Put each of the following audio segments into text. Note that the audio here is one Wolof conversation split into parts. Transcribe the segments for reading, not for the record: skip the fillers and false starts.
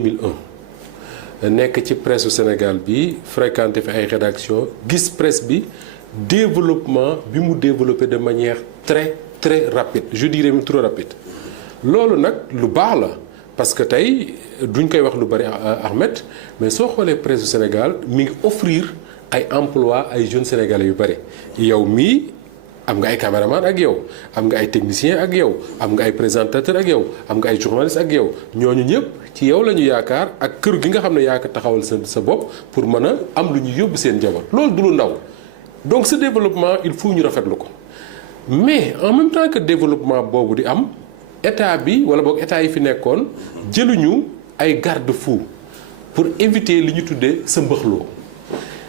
2001 nekk ci presse Sénégal bi fréquenté fi ay rédaction gis presse bi développement bi mu développé de manière très très rapide je dirais même trop rapide loolu nag lu baax la parce que tey duñ koy wax lu bari Ahmed mais soo xoolee presse du Sénégal mi ngi offrir ay emploi ay jeunes sénégalais yu bari yow mii am nga ay caméraman ak yow am nga ay technicien ak yow am nga ay présentateur ak yow am nga ay journaliste ak yow ñooñu ñëpp ci yow la ñu yaakaar ak kër gi nga xam ne yaa ko taxawal sa bopp pour mën a am lu ñu yóbbu seen njaboot loolu du lu ndaw donc ce développement il faut ñu rafetlu ko mais en même temps que développement boobu di am état bi wala boog état yi fi nekkoon jëluñu ay garde-fou pour éviter li ñu tuddee sa mbëxloo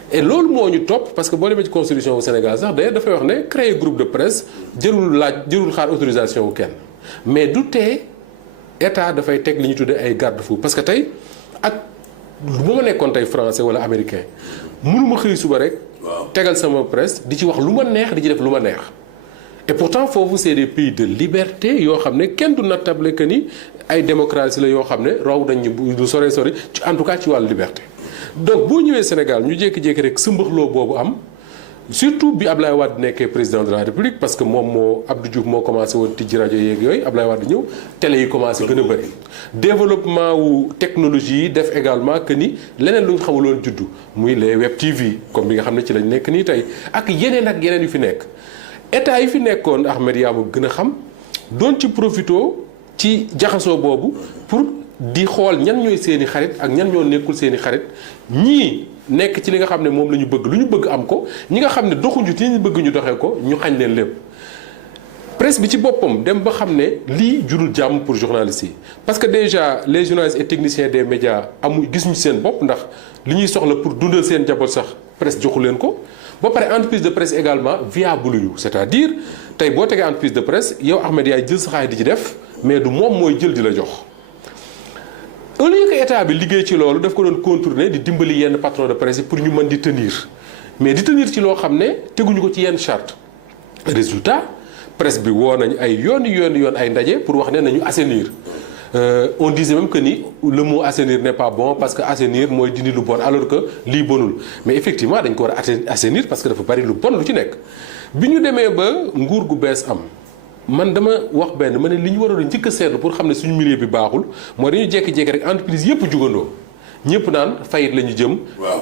et loolu moo ñu topp parce que boo demee ci constitution bu Sénégal sax d'ailleurs dafay wax ne créer groupe de presse jërul xaar autorisation wu kenn mais du tee état dafay teg li ñu tuddee ay garde-fou parce que tey ak bu ma nekkoon tey français wala américain mënuma xëy suba rek tegal sama presse di ci wax lu ma neex di ci def lu ma neex et pourtant foofu c'est des pays de liberté yoo xam ne kenn du nattable que ni ay démocratie la yoo xam ne raw dañ ñu du sore ci en tout cas ci wàllu liberté donc boo ñëwee Sénégal ñu jékki-jékki rek sëmbaxloo boobu am surtout bi Ablaye Wade nekkee président de la République parce que moom Abdou Diouf moo commencé woon tijji rajo yeeg yooyu Ablaye Wade ñëw télé yi commencé gën a bëri développement wu technologie yi def également que ni leneen lu ñu xamuloon juddu muy les web TV comme bi nga xam ne ci lañ nekk nii tey ak yeneen yu fi nekk état yi fi nekkoon Ahmed yaa ma gën a xam doon ci profito ci jaxasoo boobu pour di xool ñan ñooy seeni xarit ak ñan ñoo nekkul seeni xarit ñii nekk ci li nga xam ne moom la ñu bëgg lu ñu bëgg am ko ñi nga xam ne doxuñu ci ñu bëgg ñu doxee ko ñu xañ leen lépp presse bi ci boppam dem ba xam ne lii jurul jàmm pour journalistes yi parce que déjà les journalistes et techniciens des médias gisuñu seen bopp ndax li ñuy soxla pour dundal seen njaboot sax presse joxu leen ko ba pare entreprise de presse également viable yu c'est-à-dire tey boo tegee entreprise de presse yow Ahmed yaay jël sa xaalis di ci def mais du moom mooy jël di la jox au lieu que état bi liggéey ci loolu daf ko doon contourner di dimbali yenn patron de presse yi pour ñu mën di tenir mais di tenir ci loo xam ne teguñu ko ci yenn charte résultat presse bi woo nañ ay yoon ay ndaje pour wax ne nañu assainir on disait même que ni le mot assainir n'est pas bon parce que assainir mooy dindi lu bon alors que lii bonul mais effectivement dañ ko war a assainir parce que dafa bari lu bon lu ci nekk bi ñu demee ba nguur gu bees am man dama wax benn ma ne li ñu waroon a njëkk a seetlu pour xam ne suñu milieu bi baaxul mooy dañu jékki-jékki rek entreprise yëpp jugandoo ñëpp naan fayit la ñu jëm.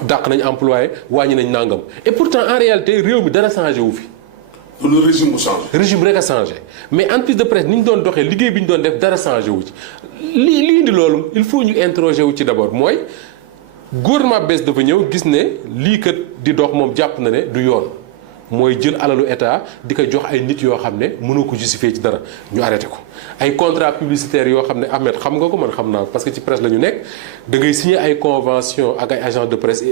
dàq nañ employé wàññi nañ nangam. et pourtant en réalité réew mi dara changé wu fi. le régime bu changé. régime rek a changé mais entreprise de presse ni ñu doon doxee liggéey bi ñu doon def dara changé wu ci li indi loolu il faut ñu interroger wu ci d'abord mooy gouvernement bees dafa ñëw gis ne lii kat di dox moom jàpp na ne du yoon. mooy jël alalu état di ko jox ay nit yoo xam ne mënoo ko justifier ci dara ñu arrêté ko ay contrat publicitaire yoo xam ne Ahmed xam nga ko man xam naa parce que ci presse la ñu nekk da ngay signer ay convention ak ay agents de presse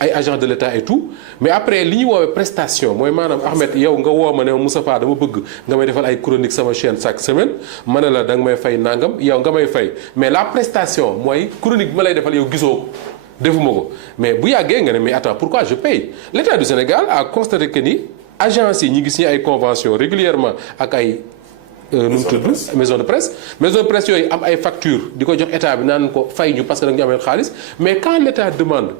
ay agents de l'état et tout mais après li ñuy woowee prestation mooy maanaam Ahmed yow nga woo ma ne Moustapha dama bëgg nga may defal ay chronique sama chaîne chaque semaine ma ne la da nga may fay nangam yow nga may fay mais la prestation mooy chronique bi ma lay defal yow gisoo ko defuma ko mais bu yàggee nga ne mais attends pourquoi je paye l'État du Sénégal a constaté que ni agence yi ñu ngi signé ay convention régulièrement ak ay nu mu tudd maison de presse yooyu am ay facture di ko jox état bi naan ko fay ñu parce que da nga ñu amee xaalis mais quand l'État demande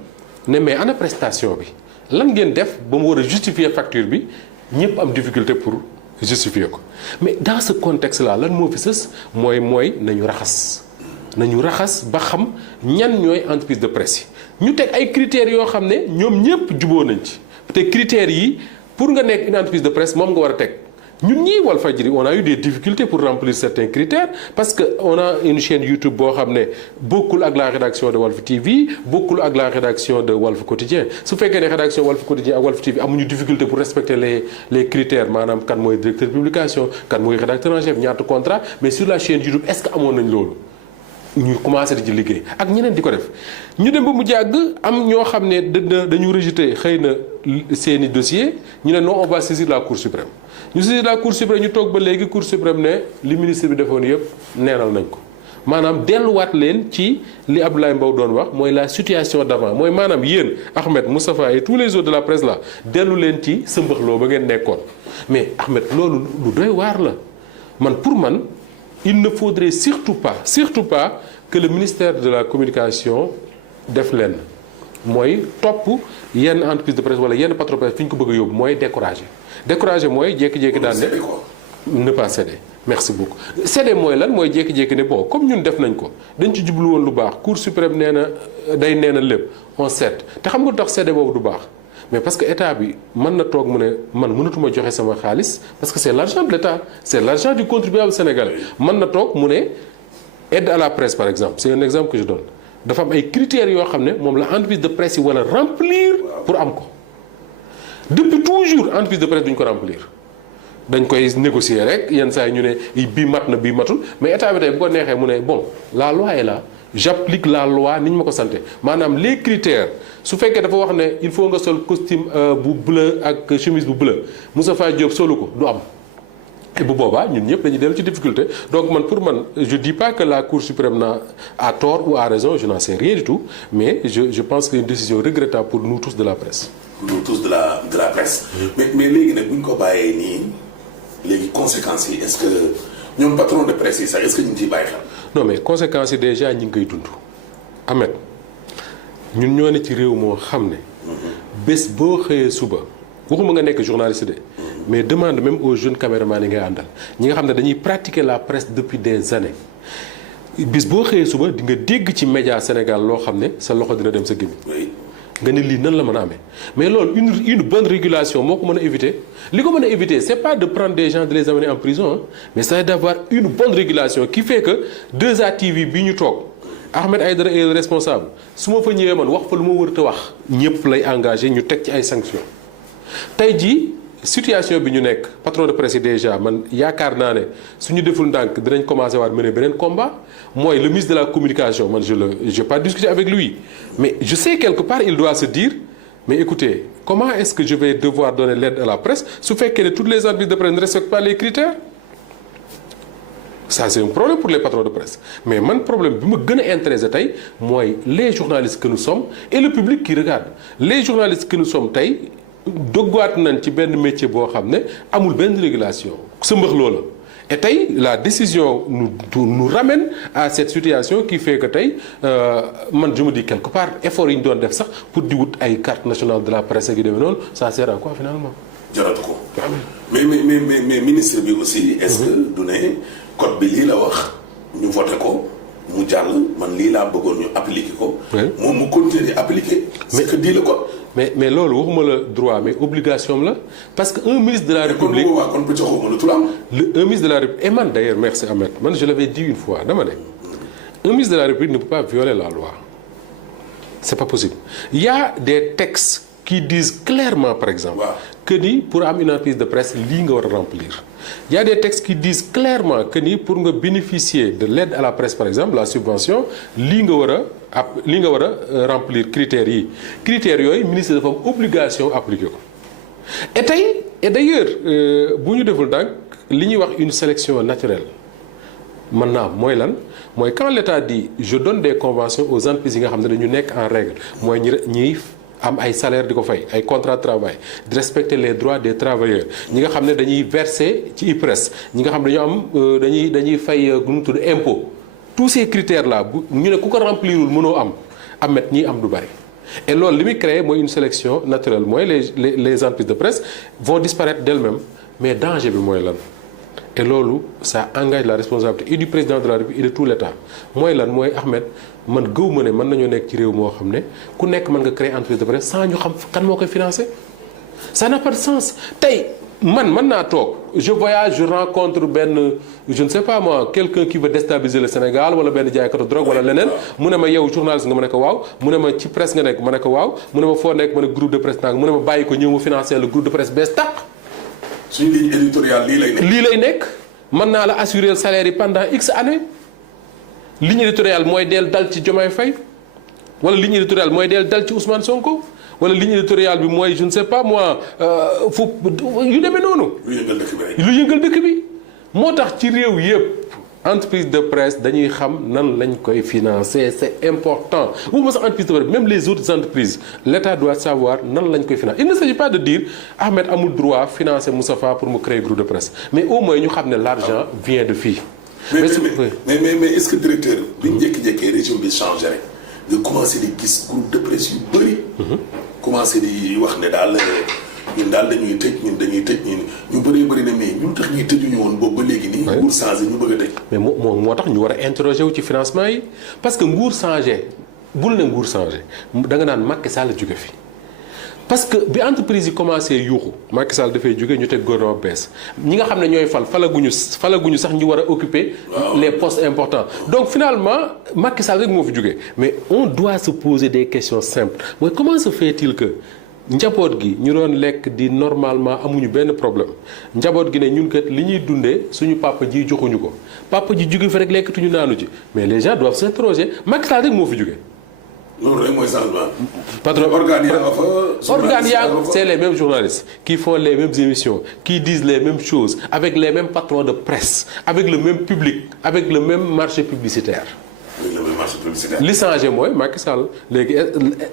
ne mais ana prestation bi lan ngeen def ba mu war a justifier facture bi ñëpp am difficulté pour justifier ko mais dans ce contexte là lan moo fi sës mooy nañu raxas ba xam ñan ñooy entreprise de presse yi ñu teg ay critères yoo xam ne ñoom ñëpp juboo nañ ci te critères yi pour nga nekk une entreprise de presse moom nga war a teg ñun ñii Walfadjri on a eu des difficultés pour remplir certains critères parce que on a une chaîne YouTube boo xam ne bokkul ak la rédaction de Walf TV bokkul ak la rédaction de Walf Quotidien su fekkee ne rédaction Walf Quotidien ak Walf TV amuñu difficulté pour respecter les critères maanaam kan mooy directeur publication kan mooy rédacteur en chef ñaata contrat mais sur la chaîne YouTube est-ce que amoon nañ loolu ñu commencé di ci liggéey ak ñeneen di ko def ñu dem ba mu jàgg am ñoo xam ne dañu rejeté xëy na seeni dossier ñu ne non on va saisir la Cour suprême ñu saisir la Cour suprême ñu toog ba léegi Cour suprême ne li ministre bi defoon yëpp neenal nañ ko maanaam delluwaat leen ci li Abdoulaye Mbow doon wax mooy la situation d'avant mooy maanaam yéen Ahmed Moustapha et tous les autres de la presse là dellu leen ci sëmbaxloo ba ngeen nekkoon mais Ahmed loolu lu doy waar la man pour man il ne faudrait surtout pas que le ministère de la communication def leen mooy topp yenn entreprise de presse wala yenn patron presse fi ñu ko bëgg a yóbbu mooy décourager mooy jékki-jékki daan ne ne pas céder merci beaucoup céder mooy lan mooy jékki-jékki ne bon comme ñun def nañ ko dañ ci jublu woon lu baax Cour suprême nee na day nee na lépp on cède te xam nga tax céder boobu du baax mais parce que état bi mën na toog mu ne man mënatuma joxe sama xaalis parce que c'est l'argent de l'état c'est l'argent du contribuable sénégalais mën na toog mu ne aide à la presse par exemple c'est un exemple que je donne dafa am ay critères yoo xam ne moom la entreprise de presse yi wala remplir pour am ko depuis toujours entreprise de presse duñ ko remplir dañ koy négocier rek yenn saa yi ñu ne bii mat na bii matul mais état bi tey bu ko neexee mu ne bon la loi est là j'applique la loi ni ñu ma ko santé maanaam les critères su fekkee dafa wax ne il faut nga sol costume bu bleu ak chemise bu bleu Moustapha Diop solu ko du am et bu boobaa ñun ñëpp dañuy dellu ci difficulté donc man pour man je dis pas que la Cour suprême a tort ou a raison je n'en sais rien du tout mais je pense que c'est une décision regrettable pour nous tous de la presse. nous tous de la presse. mais léegi nag bu ñu ko bàyyee nii léegi conséquences yi est-ce que ñoom patron de presse yi sax est-ce que ñu ngi ciy bàyyi xel. non mais conséquences yi déjà ñu ngi koy dund Ahmed ñun ñoo ne ci réew moo xam ne bés boo xëyee suba waxuma nga nekk journaliste de mais demande même aux jeunes caméramans yi ngay àndal ñi nga xam ne dañuy pratiquer la presse depuis des années bis boo xëyee suba di nga dégg ci média Sénégal loo xam ne sa loxo dina dem sa gémmiñ nga ne lii nan la mën a amee mais loolu une bonne régulation moo ko mën a éviter li ko mën a éviter c'est pas de prendre des gens de les amener en prison hein, mais c'est d'avoir une bonne régulation qui fait que 2A TV bi ñu toog Ahmed Aïdara est responsable su ma fa ñëwee man wax fa lu ma wër te wax ñëpp lay engagé ñu teg ci ay sanctions tey jii situation bi ñu nekk patron de presse yi déjà man yaakaar naa ne suñu deful ndànk dinañ commencer waat mener beneen combat mooy le ministre de la communication man j'ai pas discuté avec lui mais je sais quelque part il doit se dire mais écoutez comment est-ce que je vais devoir donner l'aide à la presse su fekkee ne toutes les entreprises de presse ne respectent pas les critères ça c'est un problème pour les patrons de presse mais man problème bi ma gën a intéressé tey mooy les journalistes que nous sommes et le public qui regarde les journalistes que nous sommes tey doggaat nañ ci benn métier boo xam ne amul benn régulation sa mbëx loola et tey la décision nous ramène à cette situation qui fait que tey man je me dis quelque part effort yi ñu doon def sax pour di wut ay carte nationale de la presse gi demee noonu ça sert à quoi finalement. jaratu ko mais ministre bi aussi. est-ce que du ne code bi lii la wax ñu voté ko mu jàll man lii laa bëggoon ñu appliquer ko. moom mu continuer appliquer. mais que di la ko. mais loolu waxuma la droit mais obligation la parce que un ministre de la République un ministre de la République et man d'ailleurs merci Ahmed man je l'avais dit une fois dama ne un ministre de la République ne peut pas violer la loi c'est pas possible il y a des textes qui disent clairement par exemple que ni pour am une entreprise de presse lii nga war a remplir il y a des textes qui disent clairement que ni pour nga bénéficier de l'aide à la presse par exemple la subvention lii nga war a remplir critères yooyu ministre dafa am obligation appliquer ko et tey et d'ailleurs bu ñu deful donc li ñuy wax une sélection naturelle mën naa mooy lan mooy quand l'État dit je donne des conventions aux entreprises yi nga xam ne dañu nekk en règle mooy ñiy am ay salaire di ko fay ay contrat de travail di respecter les droits des travailleurs ñi nga xam ne dañuy verser ci IPRES ñi nga xam ne dañuy fay nu mu tudd impôt tous ces critères là bu ñu ne ku ko remplirul mënoo am ñii am du bari et loolu li muy créer mooy une sélection naturelle mooy les entreprises de presse vont disparaître d'elles-mêmes mais danger bi mooy lan et loolu ça engage la responsabilité et du président de la République et de tout l'État mooy lan mooy Ahmed man gëw ma ne mën nañoo nekk ci réew moo xam ne ku nekk mën nga créer entreprise de presse sans ñu xam kan moo koy financer ça n'a pas de sens tey mën naa toog je voyage je rencontre benn je ne sais pas moi quelqu'un qui veut déstabiliser le Sénégal wala benn jaaykatu drogue wala leneen mu ne ma yow journaliste nga ma ne ko waaw mu ne ma ci presse nga nekk ma ne ko waaw mu ne ma foo nekk ma ne groupe de presse naag mu ne ma bàyyi ko ñëw ma financer le groupe de presse bees tàq suñu ligne éditoriale lii lay nekk mën naa la assurer le salaire yi pendant X années ligne éditoriale mooy deel dal ci Diomaye Faye wala ligne éditoriale mooy deel dal ci Ousmane Sonko wala ligne éditoriale bi mooy je ne sais pas moi fu yu demee noonu. lu yëngal dëkk bi moo tax ci réew yëpp entreprise de presse dañuy xam nan lañ koy financer c'est important bu ma sax entreprise de presse même les autres entreprises l'État doit savoir nan lañ koy financer il ne s'agit pas de dire Ahmed amul droit financer Moustapha pour mu créer groupe de presse mais au moins ñu xam ne l'argent vient de fii mais est-ce que directeur bi ñu jékki-jékkee régime bi changé rek nga commencé di gis groupe de presse yu bëri. commencé di wax ne daal ñun daal dañuy tëj ñu bëri ne mais ñun tax ñuy tëjuñu woon boobu ba léegi nii. nguur changé ñu bëgg a tëj. mais moo tax ñu war a interroger wu ci financement yi parce que nguur changé bul ne nguur changé da nga naan Macky Sall jóge fi. parce que bi entreprise yi commencé yuuxu Macky Sall dafay jóge ñu teg gouvernement bees ñi nga xam ne ñooy falaguñu sax ñu war a occuper les postes importants donc finalement Macky Sall rek moo fi jóge mais on doit se poser des questions simples mooy comment se fait-il que njaboot gi ñu doon lekk di normalement amuñu benn problème njaboot gi ne ñun kat li ñuy dundee suñu papa ji joxuñu ko papa ji jóge fi rek lekkatuñu naanu ci mais les gens doivent s'interroger Macky Sall rek moo fi jóge. loolu rek mooy changement. patron organes yaa nga fa. c'est les mêmes journalistes qui font les mêmes émissions qui disent les mêmes choses avec les mêmes patrons de presse avec le même public avec le même marché publicitaire. li changé mooy Macky Sall léegi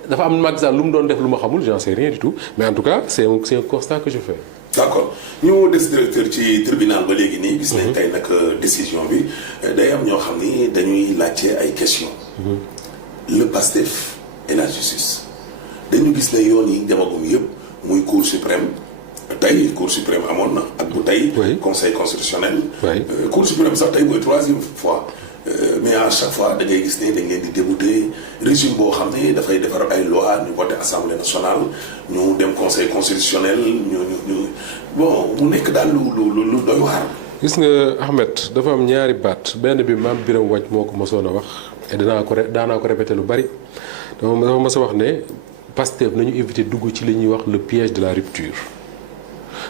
dafa am Macky Sall lu mu doon def lu ma xamul j'en sais rien du tout mais en tout cas c'est un constat que je fais. d'accord ñu des directeur ci tribunal ba léegi nii. gis nañ tey nag décision bi day am ñoo xam ni dañuy laajte ay questions. le PASTEF et la justice dañu gis ne yoon yi demagum yëpp muy cour suprême tey cour suprême amoon na ak bu tey conseil constitutionnel cour suprême sax tey mooy 3e fois mais à chaque fois da ngay gis ne dañ leen di débouté régime boo xam ne dafay defar ay loi ñu voté assemblée nationale ñu dem conseil constitutionnel ñu bon mu nekk daal lu doy waar. gis nga Ahmed dafa am ñaari baat benn bi Mame Birame Wathie moo ko mosoon a wax et daanaa ko répété lu bari dafa mos a wax ne Pastef nañu éviter dugg ci li ñuy wax le piège de la rupture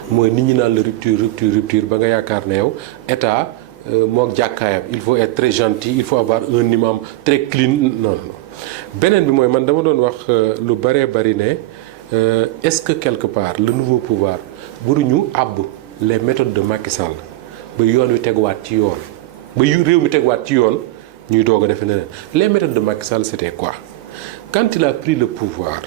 mooy nit ñi naan la rupture ba nga yaakaar ne yow état mook jàkkaayam il faut être très gentil il faut avoir un imam très clean non. beneen bi mooy man dama doon wax lu bëree bëri ne est-ce que quelque part le nouveau pouvoir waruñu àbb les méthodes de Macky Sall ba yoon wi teguwaat ci yoon ba réew mi teguwaat ci yoon ñuy doog a defe neneen les méthodes de Macky Sall c'était quoi quand il a pris le pouvoir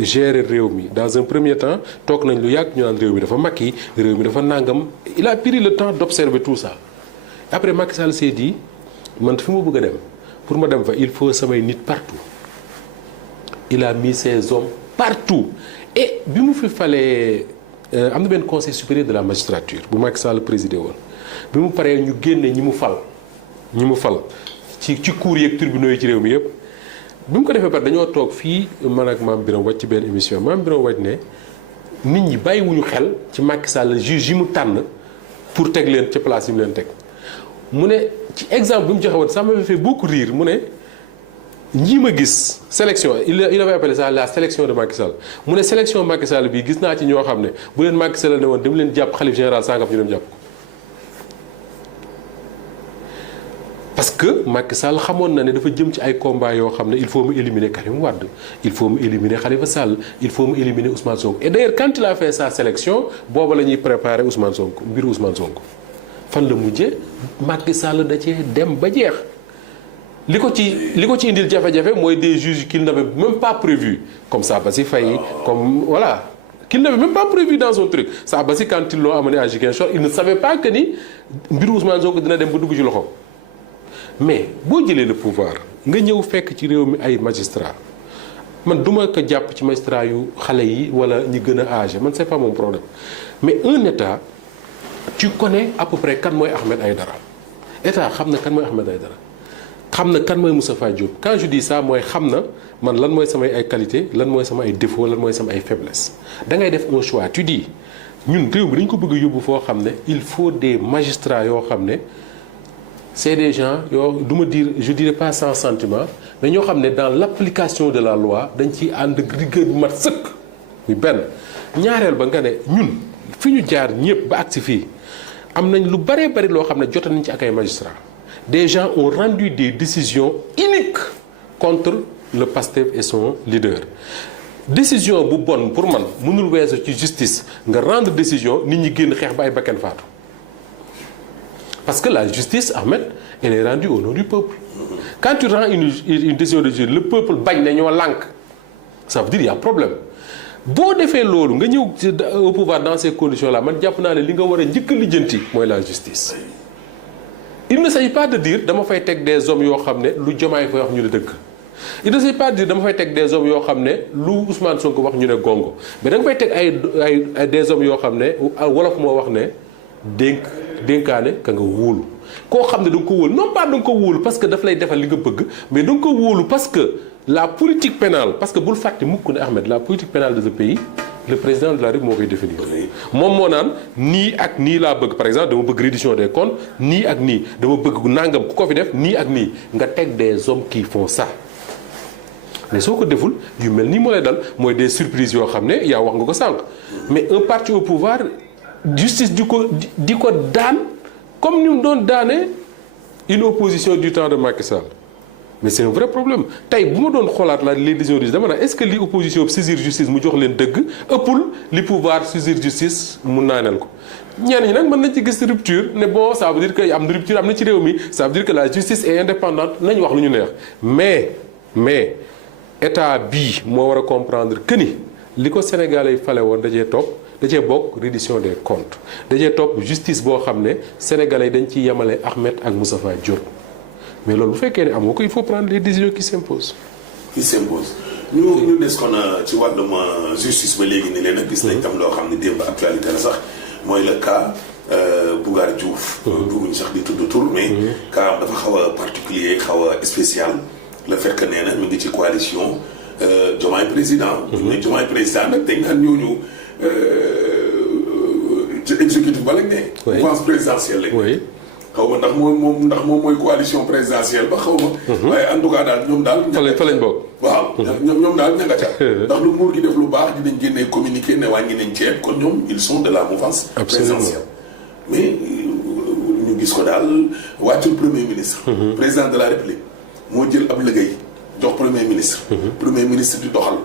gérer réew mi dans un premier temps toog nañ lu yàgg ñu naan réew mi dafa Macky réew mi dafa nangam il a pris le temps d'observer tout ça après Macky Sall s'est dit man fi ma bëgg a dem pour ma dem fa il faut samay nit partout il a mis ses hommes partout et bi mu fi falee am na benn conseil supérieur de la magistrature bu Macky Sall présidé woon bi mu paree ñu génne ñi mu fal ci cour yeeg tribunaux yi ci réew mi yëpp bi mu ko defee par dañoo toog fii man ak Mame Birame Wathie ci benn émission Mame Birame Wathie ne nit ñi bàyyiwuñu xel ci Macky Sall juge yi mu tànn pour teg leen ci place yi mu leen teg mu ne ci exemple bi mu joxe woon ça m'a fait beaucoup rire mu ne ñii ma gis sélection il avait appelé ça la sélection de Macky Sall mu ne sélection Macky Sall bii gis naa ci ñoo xam ne bu leen Macky Sall ne woon dem leen jàpp xalif général sangam ñu dem jàpp ko parce que Macky Sall xamoon na ne dafa jëm ci ay combat yoo xam ne il faut mu éliminer Karim Wade il faut mu éliminer Khalifa Sall il faut mu éliminer Ousmane Sonko et d'ailleurs quand il a fait sa sélection booba la ñuy préparer Ousmane Sonko mbiru Ousmane Sonko fan la mujjee Macky Sall da cee dem ba jeex li ko ci indil jafe-jafe mooy des juges qu'il n'avait même pas prévu comme Sabassy Faye comme voilà qu'il n'avait même pas prévu dans son truc Sabassy quand ils l'ont amené à Ziguinchor il ne savait pas que ni mbiru Ousmane Sonko dina dem ba dugg ci loxo mais boo jëlee le pouvoir nga ñëw fekk ci réew mi ay magistrats man duma ko jàpp ci magistrat yu xale yi wala ñi gën a âgé man c'est pas mon problème mais un état tu connais à peu près kan mooy Ahmed Aïdara état xam na kan mooy Ahmed Aïdara xam na kan mooy Moustapha Diop quand je dis ça mooy xam na man lan mooy samay ay qualité lan mooy sama ay défaut lan mooy sama ay faiblesse da ngay def un choix tu dis ñun réew mi dañ ko bëgg a yóbbu foo xam ne il faut des magistrats yoo xam ne c'est des gens yoo du ma dire je dirais pas sans sentiment mais ñoo xam ne dans l'application de la loi dañ ciy ànd rigueur bu mat sëkk muy benn ñaareel ba nga ne ñun fi ñu jaar ñëpp ba agsi fii am nañ lu baree bari loo xam ne jot nañ ci ak ay magistrats des gens ont rendu des décisions iniques contre le PASTEF et son leader décision bu bon pour man mënul weesu ci justice nga rendre décision nit ñi génn xeex ba ay bakkan faatu parce que la justice Ahmed elle est rendue au nom du peuple quand tu rends une décision de justice le peuple bañ ne ñoo lànk ça veut dire il y a problème boo defee loolu nga ñëw au pouvoir dans ces conditions là man jàpp naa ne li nga war a njëkk a lijjanti mooy la justice il ne s'agit pas de dire dama fay teg des hommes yoo xam ne lu Diomaye Faye wax ñu ne dëgg. il ne s'agit pas de dire dama fay teg des hommes yoo xam ne lu Ousmane Sonko wax ñu ne gongo mais da nga fay teg ay des hommes yoo xam ne wolof moo wax ne dénkaane ka nga wóolu. koo xam ne da nga ko wóolu non pas da nga ko wóolu parce que daf lay defal li nga bëgg mais da nga ko wóolu parce que la politique pénale parce que bul fàtte mukk ne Ahmed la politique pénale de ce pays le président de la République moo koy définir. moom moo naan nii ak nii laa bëgg par exemple dama bëgg reddition des comptes nii ak nii dama bëgg nangam ku ko fi def nii ak nii nga teg des hommes qui font ça. mais soo ko deful yu mel nii moo lay dal mooy des surprises yoo xam ne yaa wax nga ko sànq mais un parti au pouvoir justice di ko daan comme ni mu doon daane une opposition du temps de Macky Sall mais c'est un vrai problème tey bu ma doon xoolaat la les décisions du dama naan est-ce que li opposition saisir justice mu jox leen dëgg ëppul li pouvoir saisir justice mu naaneel ko ñenn ñi nag mën nañ ci gis rupture ne bon ça veut dire que am na rupture am na ci réew mi ça veut dire que la justice est indépendante nañ wax lu ñu neex mais état bii moo war a comprendre que ni li ko Sénégalais yi fale woon dajee bokk reddition des comptes dajee topp justice boo xam ne Sénégalais yi dañ ciy yemale Ahmed ak Moustapha Diop mais loolu bu fekkee ne amoo ko il faut prendre les décisions qui s'imposent. ñu des kon ci wàllum justice ba léegi ni leen a gis nañ tam loo xam ne démb actualité la sax mooy le cas Bougar Diouf. duguñ sax di tudd tur mais cas dafa xaw a particulier xaw a spécial. le fait que nee na mi ngi ci coalition Diomaye président. mais Diomaye président nag dañ naan ñooñu ci exécutif ba lañ ne. oui mouvance présidentielle lañ. oui xaw ma ndax moom mooy coalition présidentielle ba xaw ma. waaye en tout cas daal ñoom daal. fa lañ bokk. waaw ñoom daal ña nga ca. ndax lu nguur gi def lu baax dinañ génnee communiqué ne wàññi nañ ceeb kon ñoom ils sont de la mouvance. présidentielle mais ñu gis ko daal wàccul premier ministre. président de la république. moo jël ab liggéey jox premier ministre. premier ministre di doxal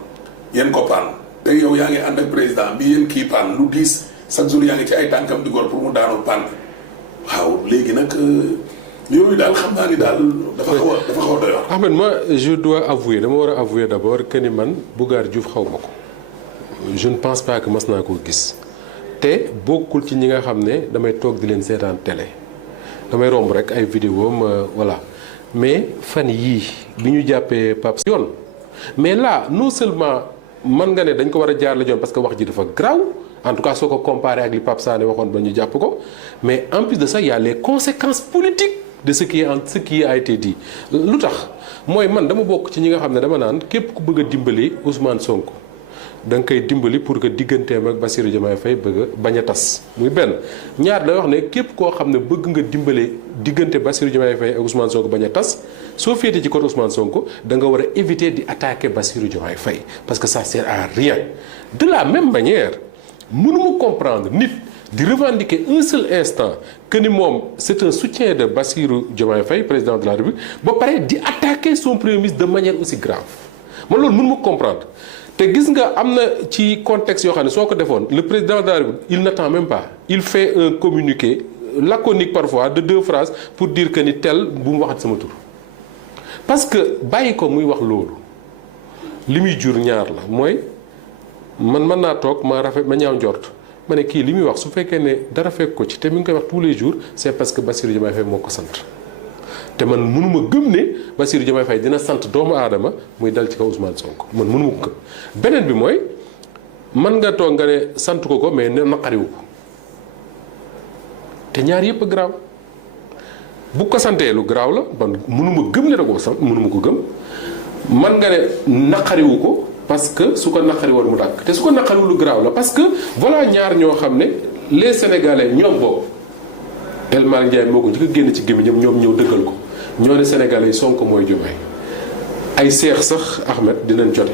yéen ko paan te yow yaa ngi ànd ak président bi yéen kii paan lu diis chaque jour yaa ngi ci ay tànkam di góor pour mu daanul paan waaw léegi nag yooyu daal xam naa ni daal dafa xaw a doy waar. Ahmed moi je dois avouer dama war a avouer d'abord que ni man Bougar Diouf xaw ma ko je ne pense pas que mas naa koo gis te bokkul ci ñi nga xam ne damay toog di leen seetaan télé damay romb rek ay vidéo voilà. mais fan yii bi ñu jàppee Pape yoon mais là non seulement mën nga ne dañ ko war a jaar la yoon parce que wax ji dafa graw en tout cas soo ko comparé ak li Pape Sané waxoon ba ñu jàpp ko mais en plus de ça il y a les conséquences politiques de ce qui a été dit lu tax mooy man dama bokk ci ñi nga xam ne dama naan képp ku bëgg a dimbali Ousmane Sonko da nga koy dimbali pour que digganteem ak Bassirou Diomaye Faye bañ a tas muy benn ñaar day wax ne képp koo xam ne bëgg nga dimbale diggante Bassirou Diomaye Faye ak Ousmane Sonko bañ a tas soo féetee ci côté Ousmane Sonko da nga war a éviter di attaquer Bassirou Diomaye Faye parce que ça sert à rien de la même manière mënuma comprendre nit di revendiquer un seul instant que ni moom c'est un soutien de Bassirou Diomaye Faye président de la République ba pare di attaquer son premier ministre de manière aussi grave man loolu mënuma comprendre te gis nga am na ci contexte yoo xam ne soo ko defoon le président de la République il n'attend même pas il fait un communiqué laconique parfois de 2 phrases pour dire que ni tel bu mu waxat sama tur parce que bàyyi ko muy wax loolu li muy jur ñaar la mooy man mën naa toog ma ñaaw njort ma ne kii li muy wax su fekkee ne dara fekk ko ci te mi ngi koy wax tous les jours c'est parce que Bassirou Diomaye Faye moo ko sant te man mënuma gëm ne Bassirou Diomaye Faye dina sant doomu aadama muy dal ci kaw Ousmane Sonko man mënuma ko gëm beneen bi mooy man nga toog nga ne sant ko mais ne naqariwu ko te ñaar yëpp a garaaw bu ko santee lu garaaw la man mënuma gëm ne da ko sant mënuma ko gëm man nga ne naqariwu ko parce que su ko naqari woon mu dàkk te su ko naqariwu lu garaaw la parce que voilà ñaar ñoo xam ne les Sénégalais ñoom boobu El Malick Ndiaye moo ko njëkk a génn ci gémmiñam ñoom ñëw dëggal ko ñoo ne Sénégalais yi Sonko mooy Diomaye ay seex sax Ahmed dinañ jote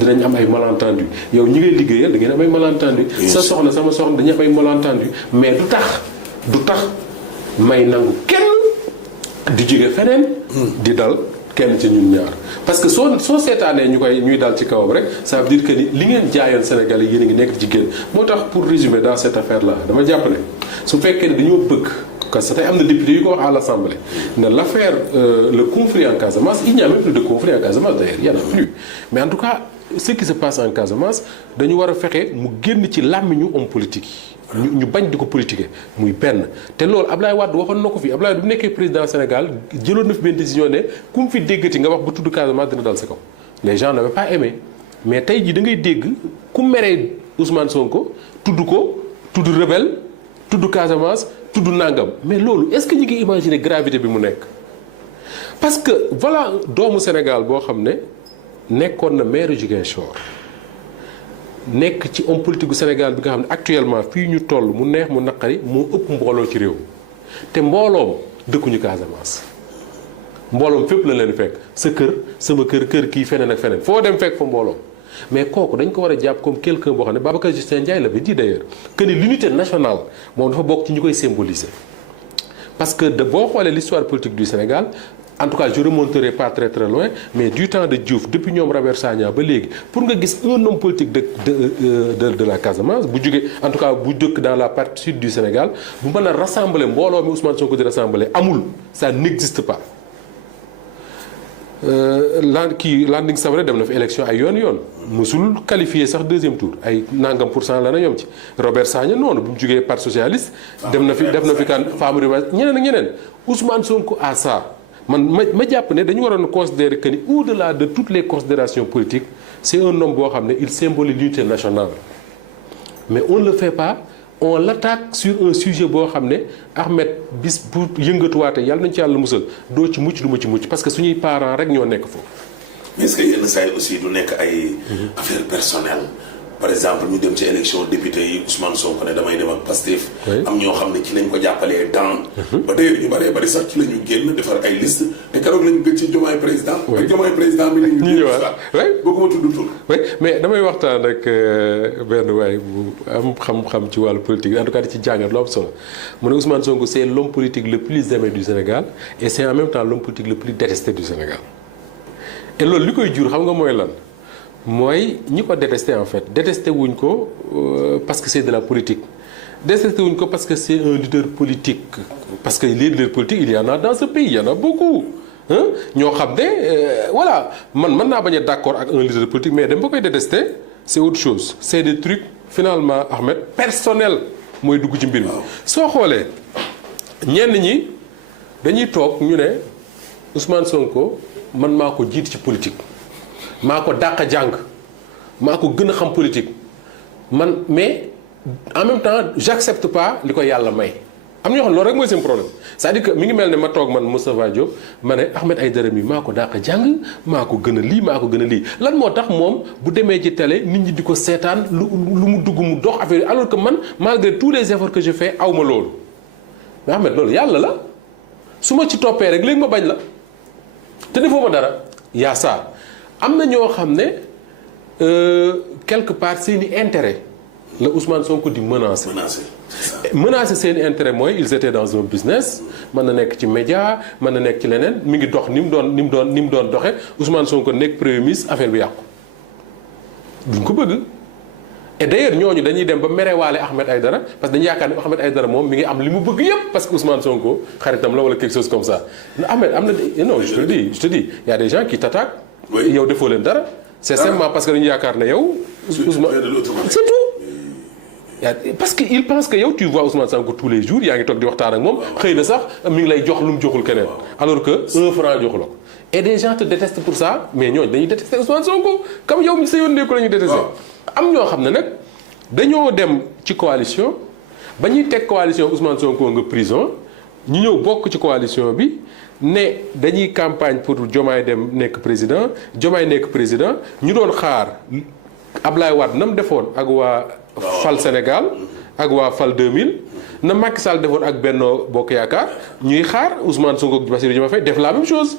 dinañ am ay malentendu yow ñi ngay liggéeyal da ngeen am ay malentendu sa soxna sama soxna dañuy am ay malentendu mais du tax may nangu kenn di jóge feneen di dal kenn ci ñun ñaar parce que soo seetaanee ñuy dal ci kawam rek ça veut dire que ni li ngeen jaayoon Sénégalais yéen a ngi nekk ci génn moo tax pour résumer dans cette affaire là dama jàpp ne su fekkee ne dañoo bëgg que tey am na député yu ko wax à l'Assemblée ne l'affaire le conflit en Casamance il n'y a même plus de conflit en Casamance d'ailleurs il y en a plus mais en tout cas ce qui se passe en Casamance dañu war a fexe mu génn ci làmmiñu homme politique yi ñu bañ di ko politiquer muy benn te loolu Ablaye Wade waxoon na ko fi Ablaye Wade bu nekkee président Sénégal jëloon na fi benn décision ne ku mu fi déggati nga wax ba tudd Casamance dina dal sa kaw les gens n'avaient pas aimé mais tey jii da ngay dégg ku meree Ousmane Sonko tudd rebelle tudd Casamance tudd nangam mais loolu est-ce que ñu ngi imaginer gravité bi mu nekk parce que voilà doomu Sénégal boo xam ne nekkoon na maire Ziguinchor nekk ci homme politique gu Sénégal bi nga xam ne actuellement fii ñu toll mu neex mu naqari moo ëpp mbooloo ci réew te mbooloom dëkkuñu Casamance mbooloom fépp la leen fekk sa kër sama kër kii feneen ak feneen foo dem fekk fa mbooloom mais kooku dañ ko war a jàpp comme quelqu'un boo xam ne Babacar Justin Ndiaye l'avait dit d'ailleurs que ni l'unité nationale moom dafa bokk ci ñu koy symboliser parce que boo xoolee l'histoire politique du Sénégal en tout cas je remonterai pas très très loin mais du temps de Diouf depuis ñoom Robert Sagna ba léegi pour nga gis un homme politique de la Casamance bu jógee en tout cas bu dëkk dans la partie sud du Sénégal bu mën a rassembler mbooloo mi Ousmane Sonko di rassembler amul ça n'existe pas Landing Savané dem na fi élection ay yoon musul qualifié sax deuxième tour ay nangam % la na ñoom ci Robert Sagna noonu bu mu jógee parti socialiste dem na fi kan Famara ñeneen ak ñeneen Ousmane Sonko à ça man ma jàpp ne dañu waroon considérer que ni au-delà de toutes les considérations politiques c'est un homme boo xam ne il symbolise l'unité nationale mais on ne le fait pas on l'attaque sur un sujet boo xam ne Ahmed bis bu yëngatuwaate yàlla nañu ci yàlla musal doo ci mucc du ma ci mucc parce que suñuy parents rek ñoo nekk foofu. mais est-ce que yenn saa yi aussi du nekk ay affaires personnelles par exemple ñu dem ci élection député yi Ousmane Sonko ne damay dem ak Pastef. am ñoo xam ne ci lañ ko jàppalee temps. ba tey ñu bari sax ci la ñu génn defar ay liste te keroog lañu gëj ci Diomaye président. ak Diomaye président bi lañu. ñu ñëwaat bëgguma tudd tur. oui mais damay waxtaan ak benn waay bu am xam-xam ci wàllu politique en tout cas di ci jàngat lu am solo mu ne Ousmane Sonko c'est l'homme politique le plus aimé du Sénégal et c'est en même temps l'homme politique le plus détesté du Sénégal et loolu li koy jur xam nga mooy lan. mooy ñi ko détesté en fait détesté wuñ ko parce que c'est de la politique détesté wuñ ko parce que c'est un leader politique parce que les leaders politiques il y en a dans ce pays il y en a beaucoup ñoo xam ne voilà man mën naa bañ a d'accord ak un leader politique mais dama koy détesté c'est autre chose c'est des trucs finalement Ahmed personnel mooy dugg ci mbir mi soo xoolee ñenn ñi dañuy toog ñu ne Ousmane Sonko man maa ko jiit ci politique maa ko dàq jàng maa ko gën a xam politique man mais en même temps j'accepte pas li ko yàlla may am na ñoo xam ne loolu rek mooy seen problème c'est-à-dire que mi ngi mel ne ma toog man Moustapha Diop ma ne Ahmed Aïdara mi maa ko dàq jàng maa ko gën a lii maa ko gën a lii lan moo tax moom bu demee ci télé nit ñi di ko seetaan lu mu dugg mu dox affaire yi alors que man malgré tous les efforts que je fais aw ma loolu mais Ahmed loolu yàlla la su ma ci toppee rek léegi ma bañ la te defoo ma dara yaa ça am na ñoo xam ne quelque part seeni intérêt la Ousmane Sonko di menacer seeni intérêt mooy ils étaient dans un business mën na nekk ci média mën na nekk ci leneen mi ngi dox ni mu doon doxe Ousmane Sonko nekk premier ministre affaire bi yàqu duñ ko bëgg et d'ailleurs ñooñu dañuy dem ba merewaale Ahmed Aïdara parce que dañu yaakaar ne Ahmed Aïdara moom mi ngi am li mu bëgg yépp parce que Ousmane Sonko xaritam la wala quelque chose comme ça Ahmed am na non je te dis y a des gens qui t'attaquent yow defoo leen dara c'est simplement parce que dañu yaakaar ne yow Ousmane c'est tout parce que il pense que yow tu vois Ousmane Sonko tous les jours yaa ngi toog di waxtaan ak moom xëy na sax mi ngi lay jox lu mu joxul keneen alors que 1 franc joxu la ko et des gens te détestent pour ça mais ñooñu dañuy détester Ousmane Sonko comme yow mi sa yoon nekku la ñuy détester am ñoo xam ne nag dañoo dem ci coalition ba ñuy teg coalition Ousmane Sonko nga prison ñu ñëw bokk ci coalition bi ne dañuy campagne pour Diomaye dem nekk président Diomaye nekk président ñu doon xaar Ablaye Wade na mu defoon ak waa Fal Sénégal ak waa Fal 2000 na Macky Sall defoon ak Benno Bokk Yaakaar ñuy xaar Ousmane Sonko ak Bassirou Diomaye Faye def la même chose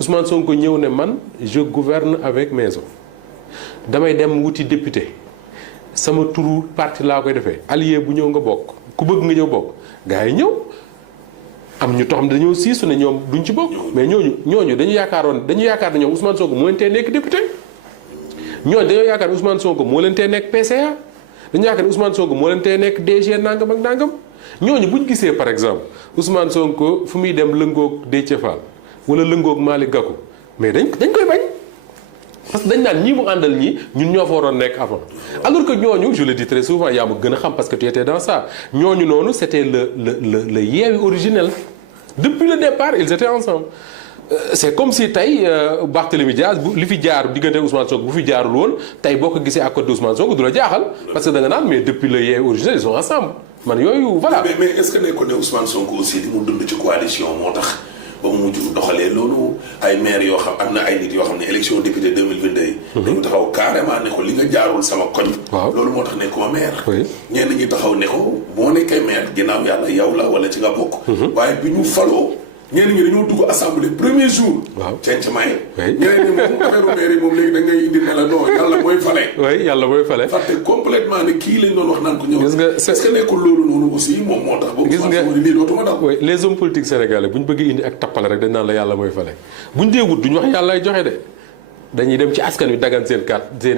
Ousmane Sonko ñëw ne man je gouverne avec mes hommes damay dem wuti député sama turu parti laa koy defee allié bu ñëw nga bokk ku bëgg nga ñëw bokk gars yi ñëw am ñu taxam dañoo siisu ne ñoom duñ ci bokk mais ñooñu dañu yaakaar ne ñoom Ousmane Sonko moo leen tee nekk député ñooñu dañoo yaakaar ne Ousmane Sonko moo leen tee nekk PCA dañu yaakaar ne Ousmane Sonko moo leen tee nekk DG nangam ak nangam ñooñu bu ñu gisee par exemple Ousmane Sonko fu muy dem lëngoog Déthié Fall wala lëngoog Malick Gakou mais dañ koy bañ parce que dañ naan ñii mu àndal ñii ñun ñoo fa waroon nekk avant. alors que ñooñu je le dis très souvent yaa ma gën a xam parce que tu étais dans ça ñooñu noonu c'était le Yewwi originel depuis le départ ils étaient ensemble. C'est comme si tey Barthélémy Dias li fi jaar diggante Ousmane Sonko bu fi jaarul woon tey boo ko gisee à côté de Ousmane Sonko du la jaaxal parce que da nga naan mais depuis le Yewwi originel ils sont ensemble man yooyu voilà. mais est-ce que nekkoon ne Ousmane Sonko aussi li mu dund ci coalition moo tax ba mu mujj doxalee loolu ay maire yoo xam am na ay nit yoo xam ne élection député 2022 yi. dañu taxaw carrément ne ko li nga jaarul sama koñ. waaw loolu moo tax nekkuma maire. oui ñenn ñi taxaw ne ko boo nekkee maire ginnaaw yàlla yow la wala ci nga bokk. waaye bi ñu faloo. ñenn ñi dañoo dugg assemblée premier jour. waaw cenc may. oui ñeneen ñi moom affaire maire yi moom léegi da ngay indi ne la non yàlla mooy fale. oui yàlla mooy fale. fàtte complètement ne kii lañ doon wax naan ko ñëw. gis nga est-ce que nekkul loolu noonu aussi moom moo tax. gis nga boobu lii dootuma dal. oui les hommes politiques sénégalais bu ñu bëggee indi ak tappale rek dañ naan la yàlla mooy fale bu ñu dee wut duñu wax yàllaay joxe de. dañuy dem ci askan wi dagan seen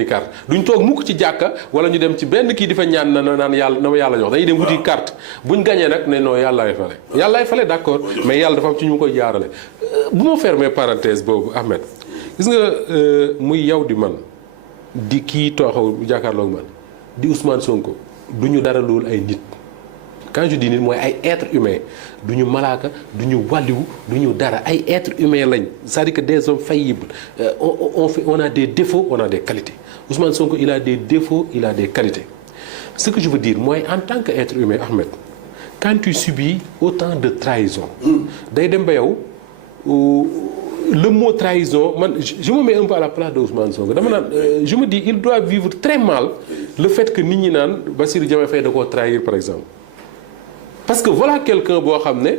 i carte duñ toog mukk ci jàkka wala ñu dem ci benn kii di fa ñaan naan yàlla na ma yàlla jox dañuy dem wuti carte buñ gañee nag ne non yàllaay fale yàllaay fale d'accord mais yàlla dafa am ci ñu koy jaarale bu ma fermer parenthèse boobu Ahmed gis nga muy yow di man di kii tooxaw jàkkaarloog man di Ousmane Sonko du ñu dara loolu ay nit quand je dis nit mooy ay être humain du ñu malaaka du ñu wàlliwu du ñu dara ay être humain lañ c'est-à-dire que des hommes faillibles on a des défauts on a des qualités Ousmane Sonko il a des défauts il a des qualités ce que je veux dire mooy en tant que être humain Ahmed quand tu subis autant de trahison day dem ba yow le mot trahison man je me mets un peu à la place de Ousmane Sonko dama naan je me dis il doit vivre très mal le fait que nit ñi naan Bassirou Diomaye Faye da koo trahir par exemple parce que voilà quelqu'un boo xam ne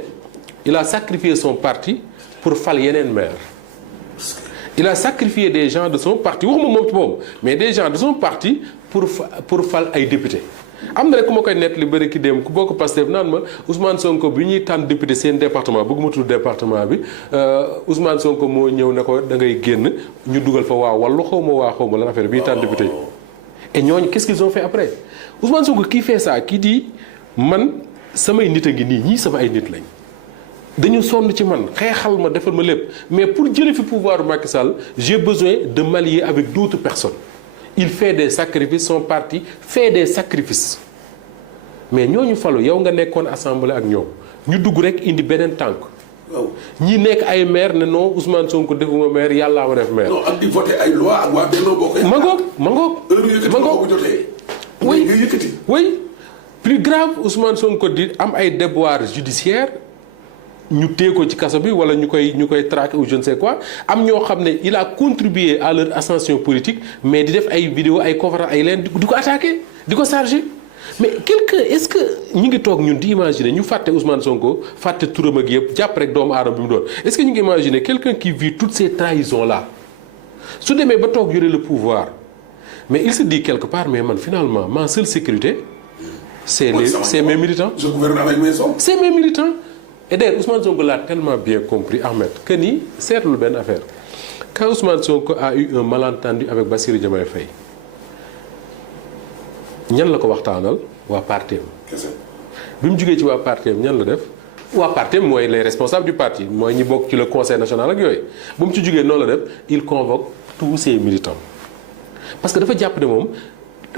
il a sacrifié son parti pour fal yeneen maire il a sacrifié des gens de son parti waxuma moom ci moom mais des gens de son parti pour fal ay député am na rek ku ma koy nett li bëri ki dem ku bokk Pastef naan ma Ousmane Sonko bi ñuy tànn député seen département bëgguma tudd département bi Ousmane Sonko moo ñëw ne ko da ngay génn ñu dugal fa waa Wallu xaw ma lan affaire bi ñuy tànn député yi et ñooñu qu'est-ce qu'ils ont fait après Ousmane Sonko kii fait ça kii di man samay nit a ngi nii ñii sama ay nit lañ dañu sonn ci man xeexal ma defal ma lépp mais pour jële fi pouvoir Macky Sall j'ai besoin de m'allier avec d'autres personnes il fait des sacrifices son parti fait des sacrifices mais ñooñu falu yow nga nekkoon assemblée ak ñoom ñu dugg rek indi beneen tànk ñi nekk ay maire ne non Ousmane Sonko defuma maire yàllaa ma def maire. non ak di voter ay loi ak waa Benno Bokk ma ngoog oui oui plus grave Ousmane Sonko di am ay déboires judiciaires ñu téye ko ci kaso bi wala ñu koy traquer ou je ne sais quoi am ñoo xam ne il a contribué à leur ascension politique mais di def ay vidéo ay conférence ay leen di ko attaquer di ko charger mais quelqu'un est-ce que ñu ngi toog ñun di imaginer ñu fàtte Ousmane Sonko fàtte turam ak yëpp jàpp rek doomu aadama bi mu doon est-ce que ñu ngi imaginer quelqu'un qui vit toutes ces trahisons là su demee ba toog yore le pouvoir mais il se dit quelque part mais man finalement ma seule sécurité c'est mes militants. Je gouverne avec mes hommes. C'est mes militants. Et d'ailleurs Ousmane Sonko l'a tellement bien compris Ahmed que ni seetlu benn affaire quand Ousmane Sonko a eu un malentendu avec Bassirou Diomaye Faye ñan la ko waxtaanal waa parti am bi mu jugee ci waa parti am ñan la def waa parti am mooy les responsables du parti mooy ñi bokk ci le conseil national ak yooyu bu mu ci jugee noonu la def il convoque tous ses militants parce que dafa jàpp ne moom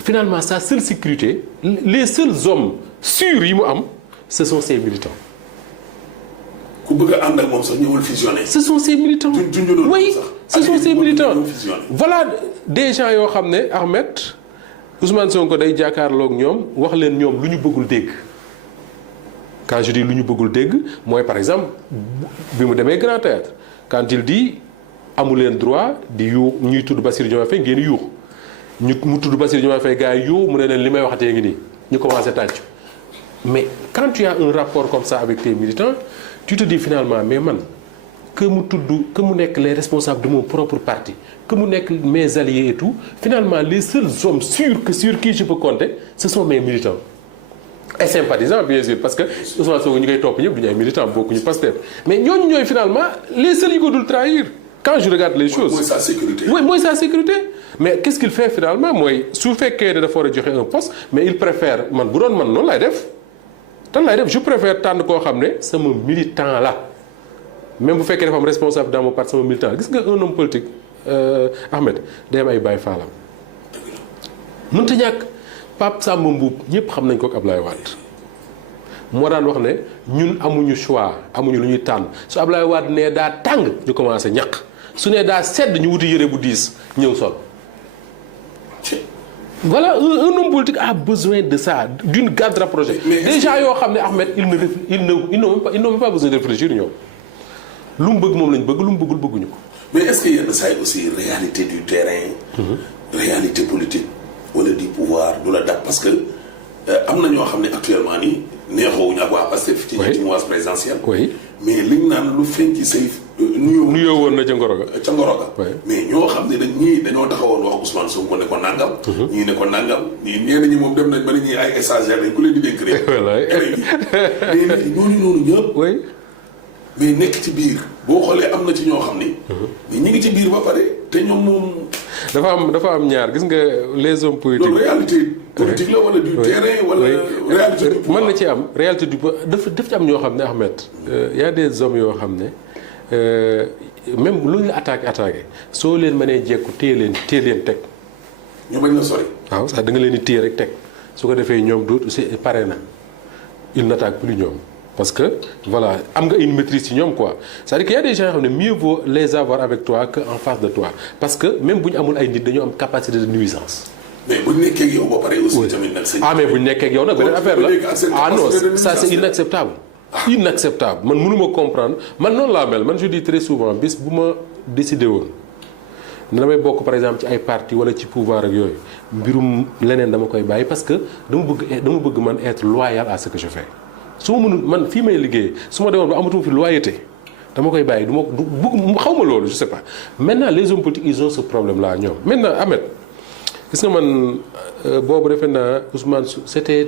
finalement sa seule sécurité les seuls hommes sûrs yi mu am ce sont ses militants. ku bëgg a ànd ak moom sax ñëwul fusionner. ce sont ses militants oui ce sont ses militants voilà des gens yoo xam ne Ahmed Ousmane Sonko day jàkkaarloog ñoom wax leen ñoom lu ñu bëggul dégg quand je dis lu ñu bëggul dégg mooy par exemple bi mu demee Grand Théâtre quand il dit amu leen droit di yuux ñuy tudd Bassirou Diomaye Faye ngeen yuux mu tudd Bassirou Diomaye Faye gars yi yuux mu ne leen li may waxatee ngi nii ñu commencé tàcc mais quand tu as un rapport comme ça avec tes militants tu te dis finalement mais man que mu nekk les responsables de mon propre parti que mu nekk mes alliés et tout finalement les seuls hommes sûrs sur qui je peux compter ce sont mes militants et sympathisants bien sûr parce que Ousmane Sonko ñu koy topp ñëpp duñu ay militants bokkuñu Pastef mais ñooñu ñooy finalement les seuls yi ko dul trahir quand je regarde les choses. mooy sa sécurité. oui mooy sa sécurité mais qu'est-ce qu'il fait finalement mooy su fekkee ne dafa war a joxe un poste mais il préfère man bu doon man noonu lay def tan laay def je préfère tànn koo xam ne sama militant la même bu fekkee dafa am responsable dans mon parti sama militant la gis nga un homme politique Ahmed day am ay Baye Fallam mënta ñàkk. Pape Samba Mboup ñëpp xam nañ ko ak Ablaye Wade moo daan wax ne ñun amuñu choix amuñu lu ñuy tànn su Ablaye Wade nee daa tàng ñu commencé ñaq su nee daa sedd ñu wuti yëre bu diis ñëw sol. Voilà un homme politique a besoin de ça d'une garde rapprochée. Des gens yoo xam ne Ahmed ils n'ont même pas besoin de réfléchir ñoom lu mu bëgg moom lañ bëgg lu mu bëggul bëgguñu ko. mais est-ce que yenn saa yi aussi réalité du terrain. réalité politique. wala du pouvoir du la dab parce que am na ñoo xam ne actuellement nii neexoowuñu ak waa Pastef ci mouvance présidentielle. mais liñ naan lu feeñ ci say. nuyoo woon na ca Ngoroga. ca Ngoroga. mais ñoo xam ne dañoo taxawoon wax Ousmane Sonko ne ko nangam. ñii ne ko nangam ñenn ñi moom dem nañ ba ni ñuy ay stagiaires lañ ku leen di dénk rek. mais ñooñu noonu ñëpp. mais nekk ci biir boo xoolee am na ci ñoo xam ni. mais ñi ngi ci biir ba pare te ñoom moom. dafa am ñaar gis nga les hommes politiques. loolu réalité politique la wala du terrain wala réalité du pouvoir. mën na ci am réalité du pouvoir daf ci am ñoo xam ne Ahmed y a des hommes yoo xam ne même lu ñu la attaqué soo leen mënee jekku téye leen teg. ñu bañ la sori. waaw sax da nga leen di téye rek teg su ko defee ñoom du c'est pare na il n'attaque plus ñoom. parce que voilà am nga une maîtrise ci ñoom quoi c'est-à-dire qu'il y a des gens yoo xam ne mieux vaut les avoir avec toi que en face de toi parce que même bu ñu amul ay nit dañoo am capacité de nuisance. mais bu ñu nekkee ak yow ba pare aussi tamit nag. mais bu ñu nekkee ak yow nag beneen affaire la non ça c'est inacceptable. inacceptable man mënuma comprendre man noonu laa mel man je dis très souvent bis bu ma décidé woon ne damay bokk par exemple ci ay parti wala ci pouvoir ak yooyu mbirum leneen dama koy bàyyi parce que dama bëgg man être loyal à ce que je fais. su ma mënul man fii may liggéey su ma demoon ba amatuma fi loyauté dama koy bàyyi du bëgg xaw ma loolu je sais pas maintenant les hommes politiques ils ont ce problème là ñoom maintenant Ahmed gis nga man boobu defe naa Ousmane c'était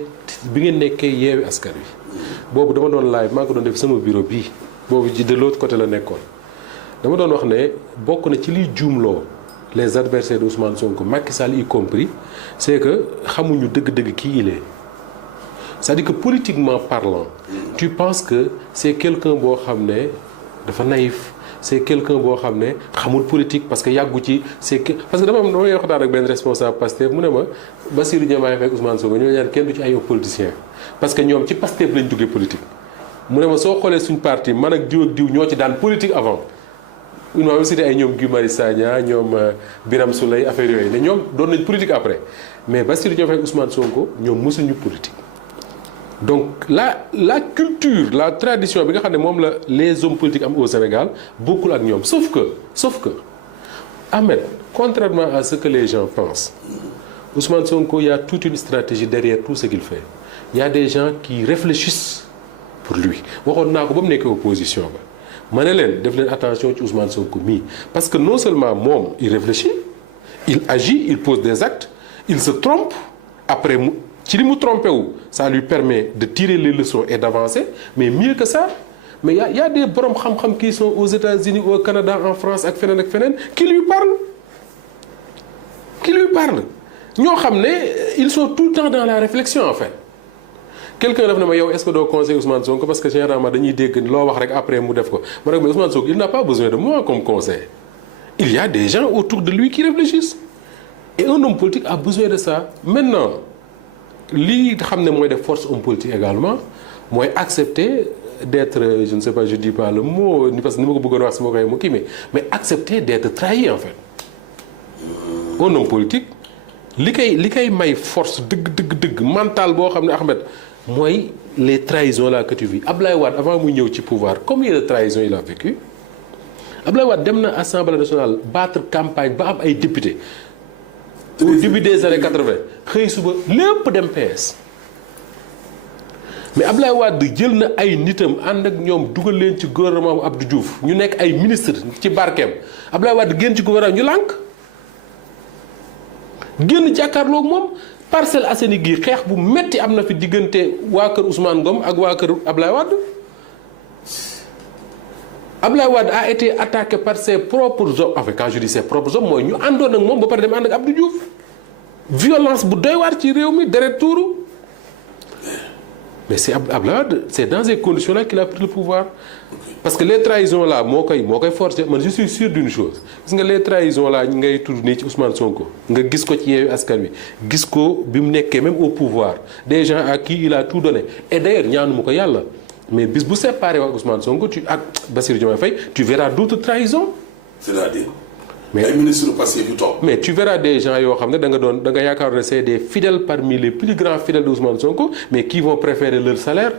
bi ngeen nekkee Yewwi Askan Wi boobu dama doon live maa ngi ko doon def sama bureau bii boobu ji de l'autre côté la nekkoon dama doon wax ne bokk na ci liy juumloo les adversaires de Ousmane Sonko Macky Sall y compris c'est que xamuñu dëgg-dëgg kii il est. C'est-à-dire que politiquement parlant tu penses que c'est quelqu'un boo xam ne dafa naïf c'est quelqu'un boo xam ne xamul politique parce que yàggu ci parce que damay waxtaan ak benn responsable Pastef mu ne ma Bassirou Diomaye Faye ak Ousmane Sonko ñoo ñaan kenn du ci ay politiciens parce que ñoom ci Pastef lañ duggee politique mu ne ma soo xoolee suñ parti man ak diw ñoo ci daan politique avant une fois cité ay ñoom Guy Marius Sagna ñoom Birame Souleye affaire yooyu ne ñoom doon nañ politique après mais Bassirou Diomaye Faye ak Ousmane Sonko ñoom mësuñu politique. donc la culture la tradition bi nga xam ne moom la les hommes politiques am au Sénégal bokkul ak ñoom sauf que Ahmed contrairement à ce que les gens pensent Ousmane Sonko il y a toute une stratégie derrière tout ce qu'il fait il y a des gens qui réfléchissent pour lui waxoon naa ko ba mu nekkee opposition ba ma ne leen def leen attention ci Ousmane Sonko mii parce que non seulement moom il réfléchit il agit il pose des actes il se trompe après ci li mu trompé wu ça lui permet de tirer les leçons et d'avancer mais mieux que ça mais y a des borom xam-xam qui sont aux États-Unis au Canada en France ak feneen qui lui parlent ñoo xam ne ils sont tout le temps dans la réflexion en fait quelqu'un daf ne ma yow est-ce que doo conseiller Ousmane Sonko parce que généralement dañuy dégg loo wax rek après mu def ko ma rek mais Ousmane Sonko il n'a pas besoin de moi comme conseil il y a des gens autour de lui qui réfléchissent et un homme politique a besoin de ça maintenant lii xam ne mooy def force homme politique également mooy accepter d'être je ne sais pas je dis pas le mot parce que ni ma ko bëggoon wax si ma koy mu kii mais accepter d'être trahi en fait un homme politique li koy may force dëgg mental boo xam ne Ahmed mooy les trahisons là que tu vis Ablaye Wade avant muy ñëw ci pouvoir combien de trahisons il a vécu Ablaye Wade dem na Assemblée nationale battre campagne ba am ay députés au début des années 80 xëy suba lépp dem PS mais Ablaye Wade jël na ay nitam ànd ak ñoom dugal leen ci gouvernement bu Abdou Diouf ñu nekk ay ministre ci barkeem Ablaye Wade génn ci gouvernement ñu lànk génn jàkkaarloo moom Parcelles Assainies gi xeex bu metti am na fi diggante waa kër Ousmane Ngom ak waa kër Ablaye Wade Ablaye Wade a été attaqué par ses propres hommes enfin quand je dis ses propres hommes mooy ñu àndoon ak moom ba pare dem ànd ak Abdou Diouf violence bu doy waar ci réew mi deret tuuru mais c'est Abdoulaye Wade c'est dans ces conditions-là qu'il a pris le pouvoir parce que les trahisons là moo koy forcer man je suis sûr d'une chose gis nga les trahisons là ngay tudd nii ci Ousmane Sonko nga gis ko ci Yewwi Askan Wi gis ko bi mu nekkee même au pouvoir des gens à qui il a tout donné et d'ailleurs ñaanuma ko yàlla mais bis bu séparé ak Ousmane Sonko ak Bassirou Diomaye Faye tu verras d'autres trahisons. c'est-à-dire. mais ay ministres passés yu toog. mais tu verras des gens yoo xam ne da nga yaakaar ne c'est des fidèles parmi les plus grands fidèles d'Ousmane Sonko mais qui vont préférer leur salaire.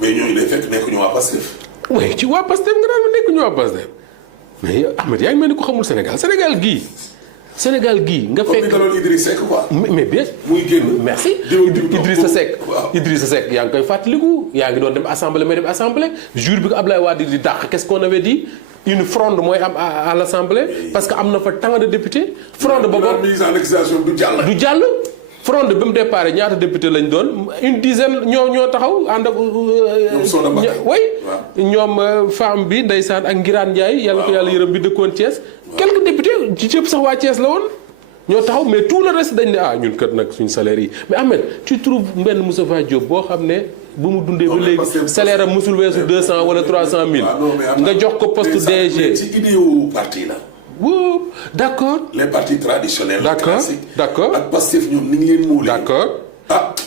mais ñooñu day fekk nekkuñu waa Pastef. oui ci waa Pastef nga naan ma nekkuñu waa Pastef mais Ahmed yaa ngi mel ni ko xamul Sénégal gii nga fekk. comme ni Idrissa Seck quoi. mais bien. muy génn. merci Idrissa Seck yaa ngi koy fàttaliku yaa ngi doon dem assemblée jour bi ko Abdoulaye Wade di dàq qu'est-ce qu'on avait dit. une fronde mooy am à l'Assemblée parce que am na fa tant de députés. fronde boobu mise en accusation du jàll. fronde bi mu départ ñaata député lañ doon une dizaine ñoo taxaw ànd ak. ñoom femme bi ndeysaan ak Ngiraan Ndiaye. yàlla ko yàlla yërëm bi dëkkoon Thiès. quelques députés ci cëpp sax waa Thiès la woon. ñoo taxaw mais tout le reste dañ ne ñun kat nag suñu salaire yi mais Ahmed tu trouves benn Moustapha Diop boo xam ne. bu mu dundee ba léegi salaire am musul weesu 200 wala 300 000. nga jox ko poste DG. ci idéo parti la. wow d'accord. les partis traditionnels. d'accord d'accord ak Pastef ñoom ni ngi leen muulee. d'accord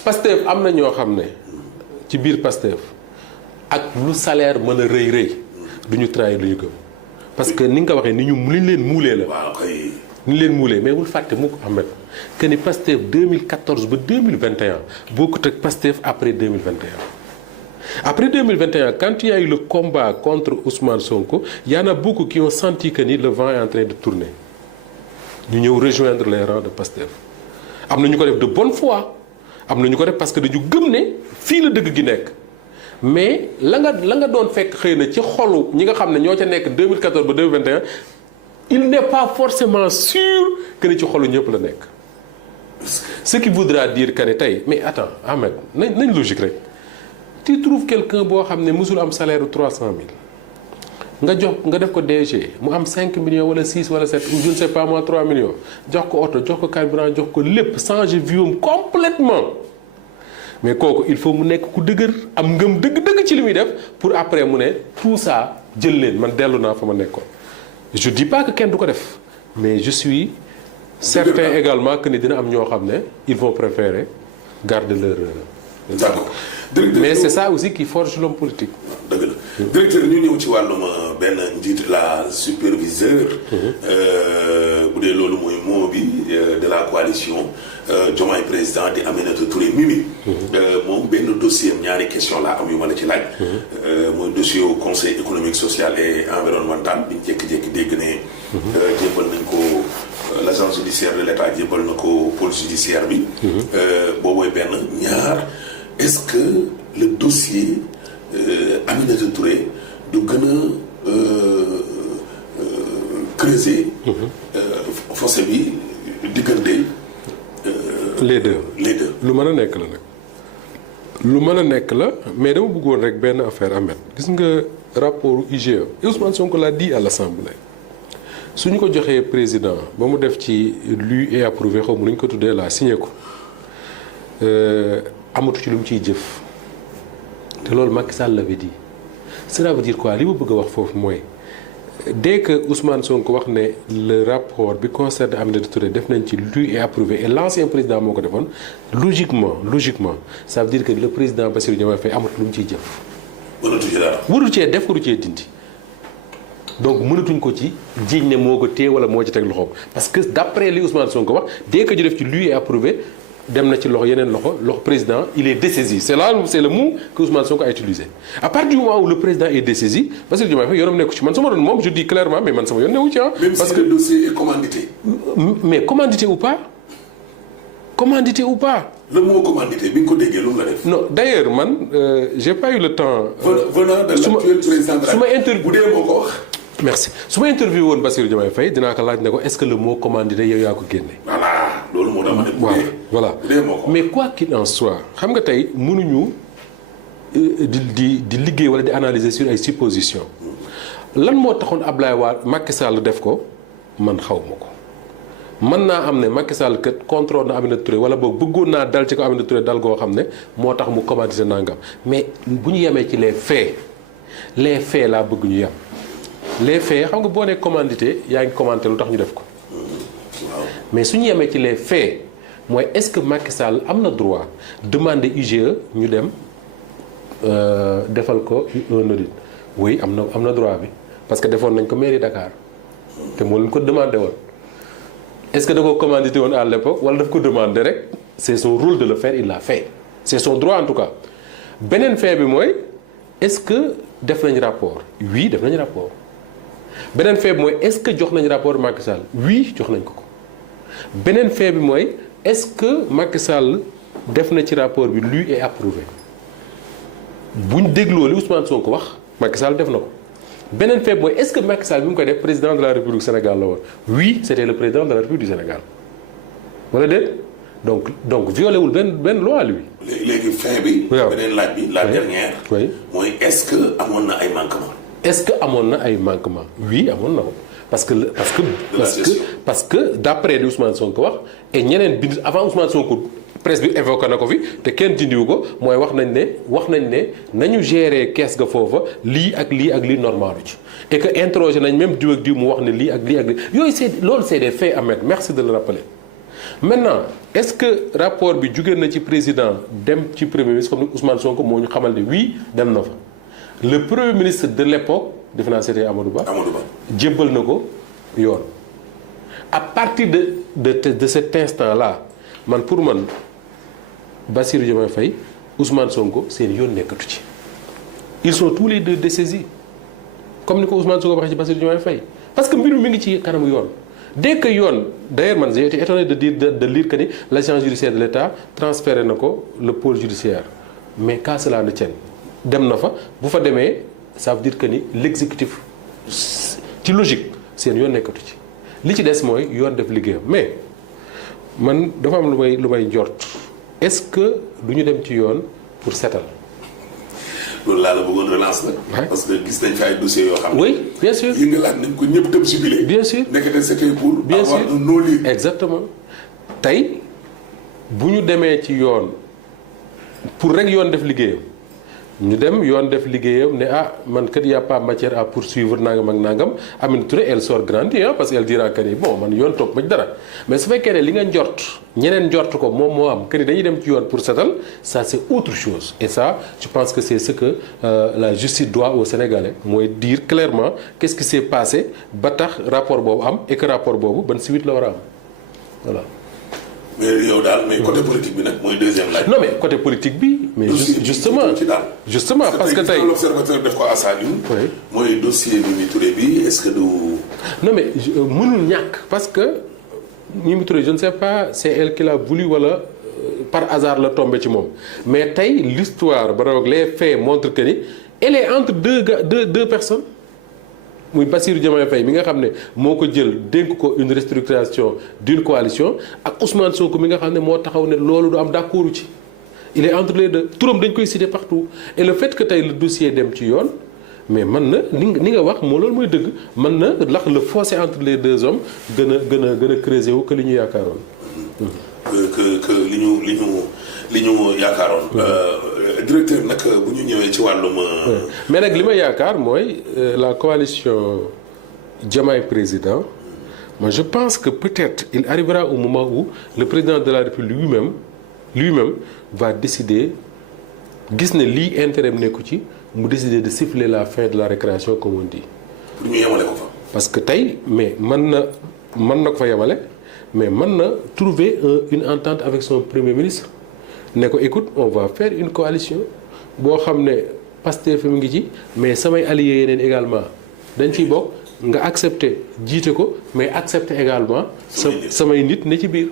Pastef am na ñoo xam ne ci biir Pastef ak lu salaire mën a rëy du ñu trahir lu ñu gëm parce que ni nga ko waxee ni ñu leen muulee la. waaw kay. ni leen muulee mais wul fàtte mu ko Ahmed que ni Pastef 2014 ba 2021 bokkut ak Pastef après 2021. Après 2021 quand il y a eu le combat contre Ousmane Sonko il y en a beaucoup qui ont senti que ni le vent est en train de tourner ñu ñëw rejoindre les rangs de Pastef am na ñu ko def de bonne foi am na ñu ko def parce que dañu gëm ne fii la dëgg gi nekk mais la nga doon fekk xëy na ci xolu ñi nga xam ne ñoo ca nekk 2014 ba 2021 il n'est pas forcément sûr que ni ci xolu ñëpp la nekk. Ce qui voudra dire que ne tey mais attends Ahmed nañ logique rek tu trouves quelqu'un boo xam ne musul am salaire u 300 000 nga def ko DG mu am 5 millions wala 6 wala 7 je ne sais pas moi 3 millions jox ko oto jox ko carburant jox ko lépp changer vie am complètement mais kooku il faut mu nekk ku dëgër am ngëm dëgg-dëgg ci li muy def pour après mu ne tout ça jël leen man dellu naa fa ma nekkoon. Je dis pas que kenn du ko def mais je suis certain également que ni dina am ñoo xam ne ils vont préférer garder leur. d'accord mais c'est ça aussi qui forge l'homme politique. dëgg la directeur ñu ñëw ci wàllum benn njiit la superviseur. bu dee loolu mooy mot bi de la coalition Diomaye président di Aminata Touré Mimi. moom benn dossier ñaari question laa am yu ma la ci laaj. mooy dossier au conseil économique social et environnemental bi ñu jékki-jékki dégg ne. jébbal nañ ko l'agence judiciaire de l'État jébbal na ko pôle judiciaire bi. boobooy benn ñaar est-ce que le dossier Aminata Touré du gën a creuser. fossé bi diggante. les deux lu mën a nekk la nag. lu mën a nekk la mais dama bëggoon rek benn affaire Ahmed gis nga rapport IGE Ousmane Sonko l'a dit à l'Assemblée su ñu ko joxee président ba mu def ci lu et approuvé xaw ma nu ñu ko tuddee la signé ko amatu ci lu mu ciy jëf te loolu Macky Sall l'avait dit cela veut dire quoi li ma bëgg a wax foofu mooy dès que Ousmane Sonko wax ne le rapport bi concerne Aminata Touré def nañ ci lu et approuvé et l'ancien président moo ko defoon logiquement ça veut dire que le président Bassirou Diomaye Faye amatu lu mu ciy jëf. waru cee def waru cee dindi donc mënatuñ ko ci jiiñ ne moo ko téye wala moo ci teg loxoom parce que d'après li Ousmane Sonko wax dès que ñu def ci lu et approuvé dem na ci loxo yeneen loxo président il est dessaisi c'est le mot que Ousmane Sonko a utilisé à partir du moment où le président est dessaisi Bassirou Diomaye Faye yoonam nekku ci man sama doon moom je dis clairement mais man sama yoon newu ci même parce que le dossier est commandité. mais commandité ou pas. le mot commandité bi nga ko déggee lu mu la def. non d'ailleurs man j'ai pas eu le temps. venant de l'actuel président de la République bu dee moo ko wax. merci su ma interview woon Bassirou Diomaye Faye dinaa ko laaj ne ko est-ce que le mot commandité yow yaa ko génne. voilà loolu moo dama dem. waaw voilà mais quoi qu'il en soit xam nga tey mënuñu di liggéey wala di analyser sur ay suppositions lan moo taxoon Ablaye Wade Macky Sall def ko man xaw ma ko mën naa am ne Macky Sall kat contrôle na Aminata Touré wala boog bëggoon naa dal ci ko Aminata Touré dal goo xam ne moo tax mu commandité nangam mais bu ñu yemee ci les faits laa bëgg ñu yem les faits xam nga boo nee commandité yaa ngi commenté lu tax ñu def ko mais su ñu yemee ci les faits mooy est-ce que Macky Sall am na droit demander IGE ñu dem defal ko un audit oui am na droit bi parce que defoon nañ ko mairie Dakar te moo leen ko demandé woon est-ce que da ko commandité woon à l'époque wala daf ko demandé rek c'est son rôle de le faire il l'a fait c'est son droit en tout cas beneen fait bi mooy est-ce que def nañ rapport oui def nañ rapport beneen fait bi mooy est-ce que jox nañ rapport Macky Sall oui jox nañ ko beneen fait bi mooy est-ce que Macky Sall def na ci rapport bi lu et approuvé buñ dégloo li Ousmane Sonko wax Macky Sall def na ko beneen fait mooy est-ce que Macky Sall bi mu koy def président de la République du Sénégal la woon oui c'était le président de la République du Sénégal wala déet donc violé wul benn loi lui. léegi fin bi. waaw beneen laaj bi la dernière. oui mooy est-ce que amoon na ay manquements. est-ce que amoon na ay manquements oui amoon na ko parce que d'après li Ousmane Sonko wax et ñeneen bind avant Ousmane Sonko. presse bi évoqué na ko fi te kenn dindiwu ko mooy wax nañ ne nañu gérer kees ga foofa lii ak lii normalu ci et que interrogé nañ même diw ak diw mu wax ne lii ak lii yooyu c'est des faits Ahmed merci de le rappeler. maintenant est-ce que rapport bi jugee na ci président dem ci premier ministre comme ni Ousmane Sonko moo ñu xamal ne oui dem na fa le premier ministre de l'époque defe naa c'était Amadou Ba jébbal na ko yoon à partir de cet instant là pour man Bassirou Diomaye Faye Ousmane Sonko seen yoon nekkatu ci ils sont tous les deux dessaisis comme ni ko Ousmane Sonko waxee ci Bassirou Diomaye Faye parce que mbir mi ngi ci kanamu yoon dès que yoon d'ailleurs man j'ai été étonné de lire que ni l'agence judiciaire de l'État transféré na ko le pôle judiciaire mais qu'à cela ne tienne dem na fa bu fa demee ça veut dire que ni l'exécutif ci logique seen yoon nekkatu ci li ci des mooy yoon def liggéeyam mais man dafa am lu may njort est-ce que du ñu dem ci yoon pour setal. loolu laa la bëggoon relance nag. parce que gis nañ fi ay dossiers yoo xam ne. oui bien sûr yëngalaat nañ ko ñëpp tëm jubilé. bien sûr nekkate c'était pour. bien sûr avoir un non-lieu. exactement tey bu ñu demee ci yoon pour rek yoon def liggéeyam ñu dem yoon def liggéeyam ne man kat y a pas matière à poursuivre nangam ak nangam Aminata Touré elle sort grandie parce que elle dira que ni bon man yoon topp ma ci dara mais su fekkee ne li nga njort ñeneen njort ko moom moo am que ni dañuy dem ci yoon pour setal ça c'est autre chose et ça je pense que c'est ce que la justice doit aux Sénégalais mooy dire clairement qu'est-ce qui s'est passé ba tax rapport boobu am et que rapport boobu ban suite la war a am voilà. mais yow daal mais côté politique bi nag mooy deuxième laaj. non mais côté politique bi. mais justement parce que tey l'observateur def ko à sa une. mooy dossier Mimi Touré bi est-ce que du. non mais mënul ñàkk parce que Mimi Touré je ne sais pas c'est elle qui l'a voulu wala par hasard la tombé ci moom mais tey l'histoire ba doog les faits montrent que ni elle est entre deux personnes. muy Bassirou Diomaye Faye mi nga xam ne moo ko jël dénk ko une restructuration d'une coalition ak Ousmane Sonko mi nga xam ne moo taxaw ne loolu du am d'accord ci il est entre les deux turam dañ koy citer partout et le fait que tey le dossier dem ci yoon mais mën na ni nga wax moo loolu mooy dëgg mën na lax le fossé entre les deux hommes gën a creuser wu que li ñu yaakaaroon. que li ñu yaakaaroon. directeur nag bu ñu ñëwee ci wàllum. mais nag li ma yaakaar mooy la coalition Diomaye président moi je pense que peut-être il arrivera au moment où le président de la République lui-même va décider gis ne lii intérêt nekku ci mu décider de siffler la fin de la récréation comme on dit. pour ñu yemale ko fa. parce que tey mais mën na ko fa yemale mais mën na trouver une entente avec son premier ministre. ne ko écoute on va faire une coalition boo xam ne Pastef mi ngi ci mais samay alliés yeneen également dañ ciy bokk nga accepter jiite ko mais accepter également samay nit ne ci biir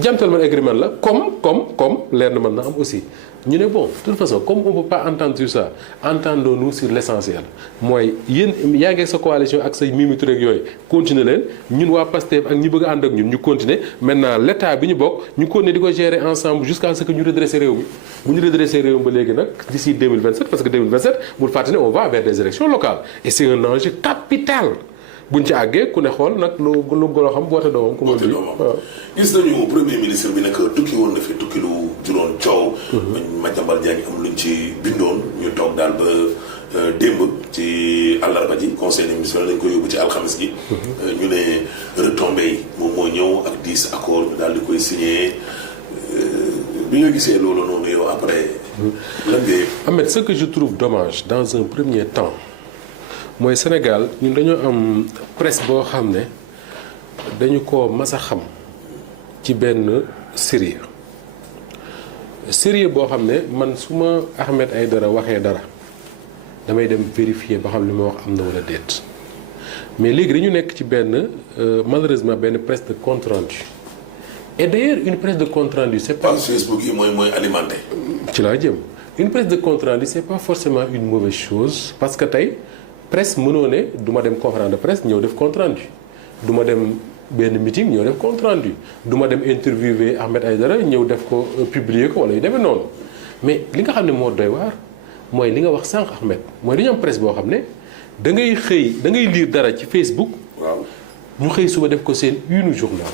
gentleman agreement la comme leer na mën na am aussi ñu ne bon de toute façon comme on peut pas entendre sur ça entendons-nous sur l'essentiel mooy yéen yaa ngi sa coalition ak say Mimi Touré ak yooyu continuer leen ñun waa Pastef ak ñi bëgg a ànd ak ñun ñu continuer maintenant l'état bi ñu bokk ñu continuer di ko gérer ensemble jusqu'à ce que ñu redresser réew mi bu ñu redresser réew mi ba léegi nag d'ici 2027 parce que 2027 bul fàtte ne on va vers des élections locales et c'est un enjeu capital buñ ci àggee ku ne xool nag lu golo xam boote doomam ku ma bi waaw. gis nañu premier ministre bi nag tukki woon na fi tukki lu juróon coow. Madiambal Diagne am luñ ci bindoon ñu toog daal ba démb ci àllarba ji conseil des ministres lañ ko yóbbu ci alxames gi. ñu ne retombées yi moom moo ñëw ak 10 accords ñu daal di koy signé bi nga gisee loolu noonu yow après. lan ngay. Ahmed, ce que je trouve dommage dans un premier temps mooy Sénégal ñun dañoo am presse boo xam ne dañu ko mas a xam ci benn sérieux boo xam ne man su ma Ahmed Aïdara waxee dara damay dem vérifier ba xam li ma wax am na wala déet mais léegi dañu nekk ci benn malheureusement benn presse de compte rendu et d'ailleurs une presse de compte rendu c'est pas. Facebook yi mooy alimenté. ci laa jëm une presse de compte rendu c'est pas forcément une mauvaise chose parce que tey presse mënoo ne du ma dem conférence de presse ñëw def compte rendu du ma dem benn meeting ñëw def compte rendu du ma dem interviewer Ahmed Aïdara ñëw def ko publier ko wala yu demee noonu mais li nga xam ne moo doy waar mooy li nga wax sànq Ahmed mooy dañu am presse boo xam ne da ngay lire dara ci Facebook. waaw ñu xëy suba def ko seen une journal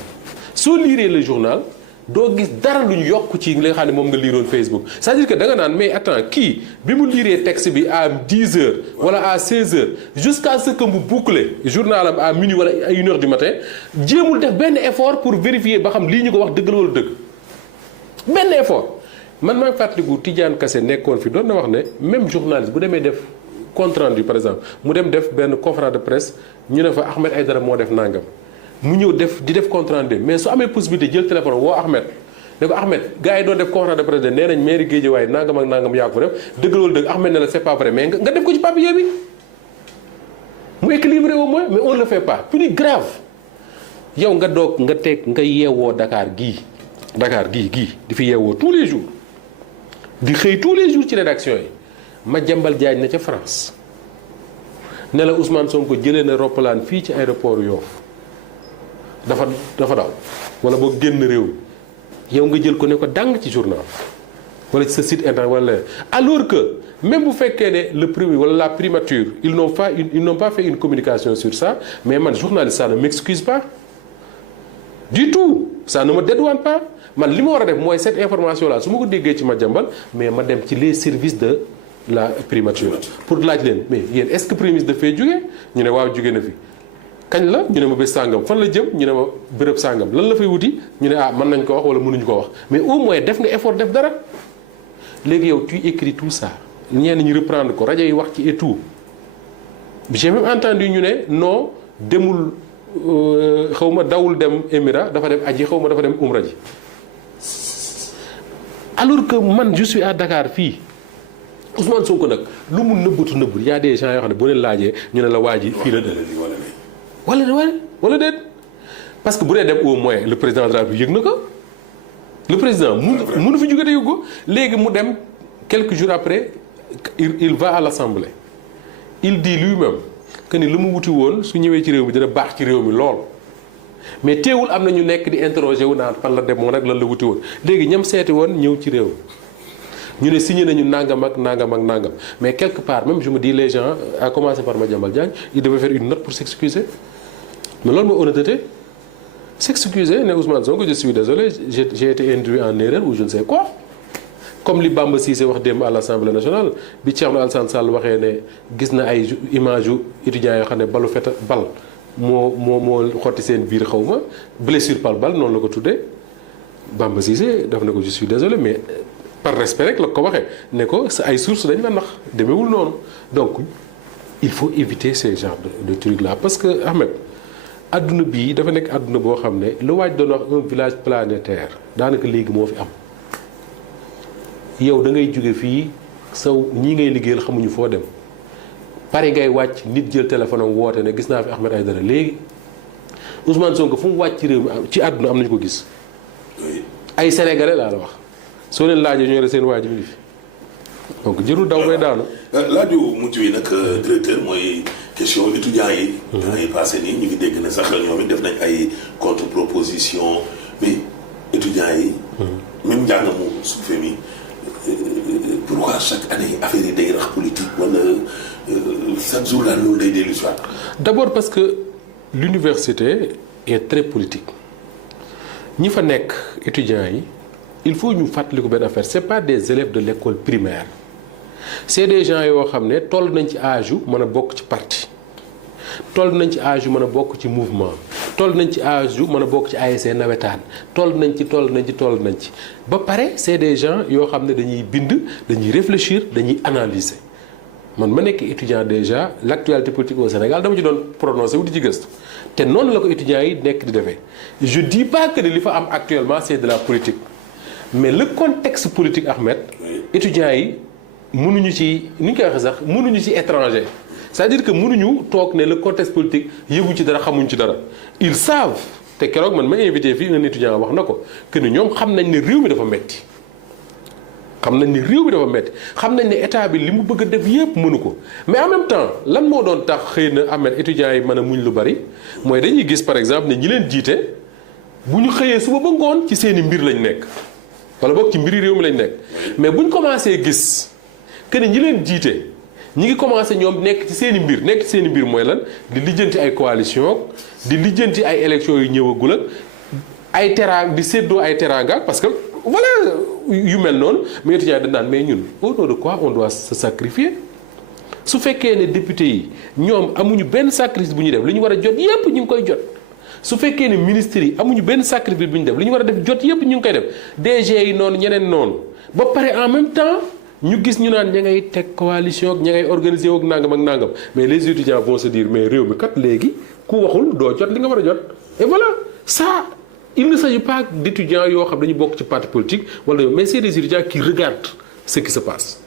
soo liiree le journal. doo gis dara lu ñu yokk ci li nga xam ne moom nga liiroon Facebook c'est-à-dire que da nga naan mais attends kii bi mu liiree texte bi à 10 heures wala à 16 heures jusqu'à ce que mu boucler journal am à minuit wala à 1 heure du matin jéemul def benn effort pour vérifier ba xam lii ñu ko wax dëgg la wala dëgg benn effort man maa ngi fàttaliku Tidiane Kassé nekkoon fi doon na wax ne même journaliste bu demee def compte rendu par exemple mu dem def benn conférence de presse ñu ne fa Ahmed Aïdara moo def nangam. mu ñëw di def compte rendu mais su amee possibilité jël téléphone woo Ahmed ne ko Ahmed gars yi doon def conférence de presse nee nañ mairie Guédiawaye nangam ak nangam yaa ko def dëgg loolu dëgg Ahmed ne la c'est pas vrai mais nga def ko ci papier bi mu équilibré au moins mais on ne le fait pas plus grave yow nga doog nga teg nga yeewoo Dakar gii di fi yeewoo tous les jours di xëy tous les jours ci rédaction yi Madiambal Diagne na ca France ne la Ousmane Sonko jëlee na roppalaan fii ci aéroport Yoff dafa daw wala boo génn réew yow nga jël ko ne ko dàng ci journal wala ci sa site internet wala alors que même bu fekkee ne le premier wala la primature ils n'ont pas fait une communication sur ça mais man journaliste ça ne m'excuse pas du tout ça ne me dédouane pas man li ma war a def mooy cette information là su ma ko déggee ci Madiambal mais ma dem ci les services de la primature pour laaj leen mais yéen est-ce que premier ministre dafay jóge ñu ne waaw jóge na fi kañ la ñu ne ma bés sàngam fan la jëm ñu ne ma bërëb sàngam lan la fay wuti ñu ne mën nañ ko wax wala mënuñu ko wax mais au moins def nga effort def dara léegi yow tu écris tout ça ñenn ñi reprendre ko rajo yi wax ci et tout j'ai même entendu ñu ne non demul xaw ma dawul dem Émirats dafa dem aji xaw ma dafa dem umra ji alors que man je suis à Dakar fii Ousmane Sonko nag lu mu nëbbatu y a des gens yoo xam ne boo leen laajee ñu ne la waa ji fii la dem wala déet parce que bu dee dem au moins le président de la République yëg na ko le président mënu fi jóge te yëg ko léegi mu dem quelques jours après il va à l'Assemblée il dit lui-même que ni lu mu wuti woon su ñëwee ci réew mi dina baax ci réew mi lool mais teewul am na ñu nekk di interroger wu naan fan la demoon ak lan la wuti woon léegi ñam seeti woon ñëw ci réew ñu ne signé nañu nangam ak nangam ak nangam mais quelque part même je me dis les gens à commencer par Madiambal Diagne il devait faire une note pour s'excuser mais loolu mooy honnêteté s'excuser ne Ousmane Sonko je suis désolé j'ai été induit en erreur ou je ne sais quoi comme li Bamba Cissé wax démb à l'Assemblée nationale bi Thierno Alassane Sall waxee ne gis na ay image yu étudiants yoo xam ne balu feta bal moo xotti seen biir xaw ma blessure par balle noonu la ko tuddee Bamba Cissé daf ne ko je suis désolé mais par respect rek la ko waxee ne ko sa ay sources dañ la nax demeewul noonu donc il faut éviter ces genres de trucs là parce que Ahmed adduna bii dafa nekk adduna boo xam ne lu waaj doon wax un village planétaire daanaka léegi moo fi am yow da ngay jóge fii saw ñii ngay liggéeyal xamuñu foo dem pare ngay wàcc nit jël téléphone am woote ne gis naa fi Ahmed Aïdara léegi Ousmane Sonko fu mu wàcc ci réew mi ci àdduna am nañu ko gis ay sénégalais laa la wax soo leen laajee ñoo ne seen waa ji mi ngi fi donc jërul daw bay daanu. laaju mujj wi nag directeur mooy question étudiants yi. temps yi passé nii ñu ngi dégg ne sax ñoom it def nañ ay contre proposition mais étudiants yi. même njàng mu suufee mi pourquoi chaque année affaire yi day rax politique wala chaque jour daal loolu day dellu si waat. d'abord parce que l'université est très politique ñi fa nekk étudiants yi il faut ñu fàttali ko benn affaire c'est pas des élèves de l'école primaire c'est des gens yoo xam ne toll nañ ci âge yu mën a bokk ci parti toll nañ ci âge yu mën a bokk ci mouvement toll nañ ci âge yu mën a bokk ci ASC nawetaan toll nañ ci ba pare c'est des gens yoo xam ne dañuy bind dañuy réfléchir dañuy analyser man ma nekk étudiant déjà l'actualité politique au Sénégal dama ci doon prononcé wu di ci gëstu te noonu la ko étudiants yi nekk di defee je dis pas que li fa am actuellement c'est de la politique mais le contexte politique Ahmed étudiants yi mënuñu ci ni ñu koy waxee sax mënuñu ci étranger c'est-à-dire que mënuñu toog ne le contexte politique yëguñ ci dara xamuñ ci dara ils savent te keroog man ma invité fii un étudiant wax na ko que ni ñoom xam nañ ne réew mi dafa metti xam nañ ne état bi li mu bëgg a def yépp mënu ko mais en même temps lan moo doon tax xëy na Ahmed étudiants yi mën a muñ lu bari mooy dañuy gis par exemple ne ñi leen jiite bu ñu xëyee suba ba ngoon ci seeni mbir lañ nekk wala boog ci mbiri réew mi lañ nekk mais bu ñu commencé gis que ni ñi leen jiite ñi ngi commencé ñoom nekk ci seen i mbir mooy lan di lijjanti ay coalition di lijjanti ay élections yu ñëwagul ak ay teraanga di séddoo ay teraanga parce que voilà yu mel noonu mais étudiants dañ naan mais ñun au nom de quoi on doit se sacrifier su fekkee ne député yi ñoom amuñu benn sacrifice bu ñu def li ñu war a jot yépp ñu ngi koy jot su fekkee ne ministres yi amuñu benn sacrifice bu ñu def li ñu war a def jot yépp ñu ngi koy def DG yi noonu ñeneen noonu ba pare en même temps ñu gis ñu naan ña ngay teg coalition ak ña ngay organiser ak nangam ak nangam mais les étudiants vont se dire mais réew mi kat léegi ku waxul doo jot li nga war a jot et voilà ça il ne s'agit pas d'étudiants yoo xam dañu bokk ci parti politique wala mais c'est des étudiants qui regardent ce qui se passe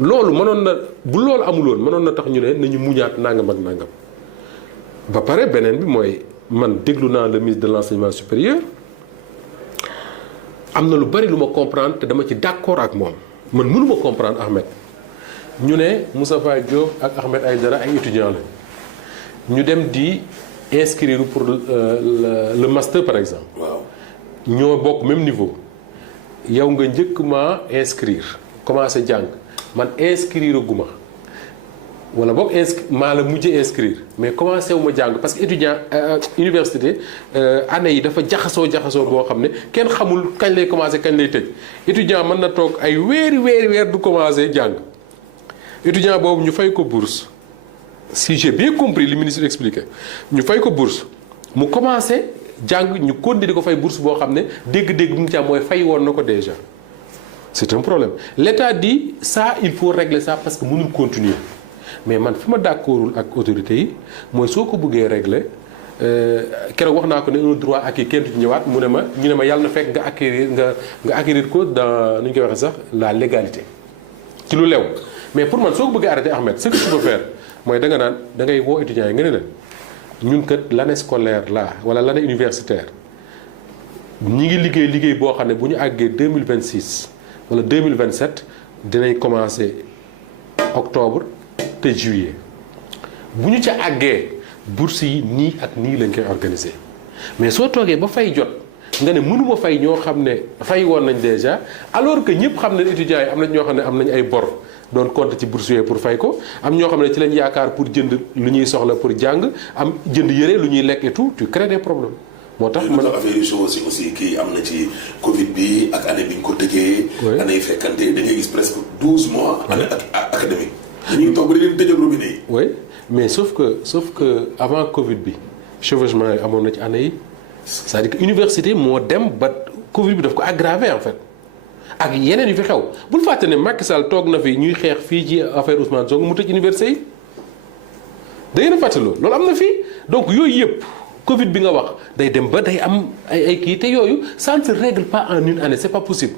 loolu mënoon na bu loolu amuloon mënoon na tax ñu ne nañu muñaat nangam ak nangam ba pare beneen bi mooy man déglu naa le ministre de l'enseignement supérieur am na lu bari lu ma comprendre te dama ci d'accord ak moom man mënuma comprendre Ahmed ñu ne Moustapha Diop ak Ahmed Aïdara ay étudiants la ñu dem di inscrire pour le master par exemple. waaw ñoo bokk même niveau yow nga njëkk ma inscrire commencé jàng man inscrire guma wala boog maa la mujjee inscrire mais commencé wu ma jàng parce que étudiant université année yi dafa jaxasoo boo xam ne kenn xamul kañ lay commencé kañ lay tëj étudiant mën na toog ay weer du commencé jàng étudiant boobu ñu fay ko bourse si j'ai bien compris li ministre expliqué ñu fay ko bourse mu commencé jàng ñu continuer di ko fay bourse boo xam ne dégg-dégg bi mu ci am mooy fay woon na ko déjà c'est un problème l'État dit ça il faut régler ça parce que mënul continuer mais man fi ma d'accordul ak autorités yi mooy soo ko bëggee régler keroog wax naa ko ne un droit acquis kenn du ci ñëwaat ñu ne ma yàlla na fekk nga acquérir ko dans nu ñu koy waxee sax la légalité ci lu lew mais pour man soo ko bëggee arrêter Ahmed ce que tu peux faire mooy da nga naan da ngay woo étudiants yi nga ne leen ñun kat l'année scolaire là wala l'année universitaire ñi ngi liggéey boo xam ne bu ñu àggee 2026 wala 2027 dinañ commencer octobre te juillet bu ñu ca àggee bourse yi nii ak nii lañ koy organiser mais soo toogee ba fay jot nga ne mënuma fay ñoo xam ne fay woon nañ déjà alors que ñëpp xam ne étudiants yi am nañ ñoo xam ne am nañ ay bor doon compter ci bourse yooyu pour fay ko am ñoo xam ne ci lañ yaakaar pour jënd lu ñuy soxla pour jàng am jënd yëre lu ñuy lekk et tout tu crées des problèmes moo tax man affaire yu aussi kii am na ci Covid bi ak année bi ñu ko tëjee. année yi fekkante da ngay gis presque 12 mois. année académique. dañuy toog ba di leen tëjal robinet yi. oui mais sauf que avant Covid bi chevauchement yi amoon na ci année yi c'est-à-dire que université moo dem ba Covid bi daf ko aggravé en fait ak yeneen yu fi xew bul fàtte ne Macky Sall toog na fi ñuy xeex fii ci affaire Ousmane Sonko mu tëj université yi da ngeen a fàtte loolu am na fii donc yooyu yëpp. Covid bi nga wax day dem ba day am ay kii te yooyu ça ne se règle pas en une année c'est pas possible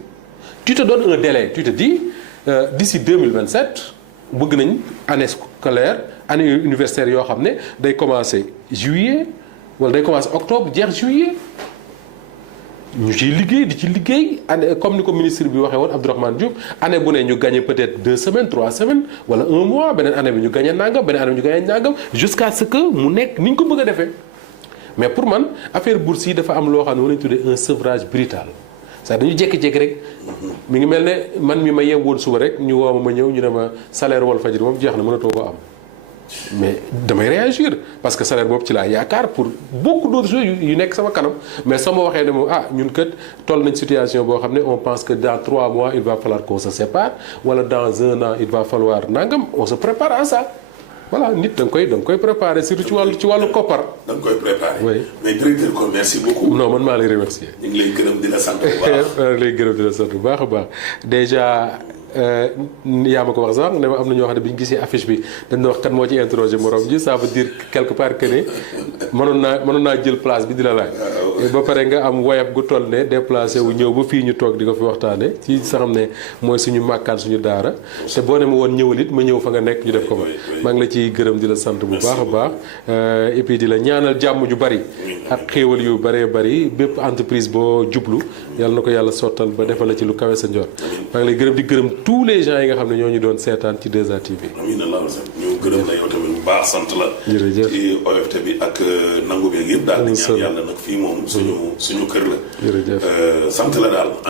tu te donnes un délai tu te dis d'ici 2027 bëgg nañ année scolaire année universitaire yoo xam ne day commencer juillet wala day commencer octobre jeex juillet ñu ciy liggéey di ci liggéey année comme ni ko ministre bi waxee woon Abdourahmane Diouf année bu ne ñu gagné peut-être 2 semaines 3 semaines wala 1 mois beneen année bi ñu gagné nangam beneen année bi ñu gagné nangam jusqu'à ce que mu nekk ni ñu ko bëgg a defee. mais pour man affaire bourse yi dafa am loo xam ne wala ñu tuddee un sevrage brutal c'est dañu jékki-jékki rek mi ngi mel ne man mi ma yeewoon suba rek ñu woo ma ñëw ñu ne ma salaire Walfadjri moom jeex na mënatoo ko am mais damay réagir parce que salaire boobu ci laa yaakaar pour beaucoup d'autres choses yu nekk sama kanam mais soo ma waxee ne moom ñun kat toll nañ situation boo xam ne on pense que dans 3 mois il va falloir qu'on se sépare wala dans 1 an il va falloir nangam on se prépare à ça voilà nit da nga koy préparer surtout ci wàllu koppar. da nga koy préparer. oui mais directeur kon merci beaucoup. non man maa lay remercier. ñu ngi lay gërëm di la sant bu baax. lay gërëm di la sant bu baax a baax déjà. yaa ma ko wax sax ne ma am na ñoo xam ne bi ñu gisee affiche bi dañ wax kan moo ci interroger morom ji ça veut dire quelque part que ne mënoon naa jël place bi di la laaj. ba pare nga am woyaf gu toll ne déplacé wu ñëw ba fii ñu toog di ko fi waxtaane ci sa xam ne mooy suñu màkkaan suñu daara te boo ne ma woon ñëwal it ma ñëw fa nga nekk ñu def ko ma maa ngi la ciy gërëm di la sant bu baax a baax et puis di la ñaanal jàmm ju bari ak xéewal yu bëree bari bépp entreprise boo jublu yàlla na ko yàlla sottal ba defal la ci lu kawe sa njor maa ngi lay gërëm di gërëm tous les gens yi nga xam ne ñoo ñu doon seetaan ci 2A TV. amiin Allah ñu gërëm la yow tamit bu baax sant la. jërëjëf ci OFT bi ak nangu beeg yëpp daal di ñaan yàlla nag fii moom suñu kër la. jërëjëf sant la daal.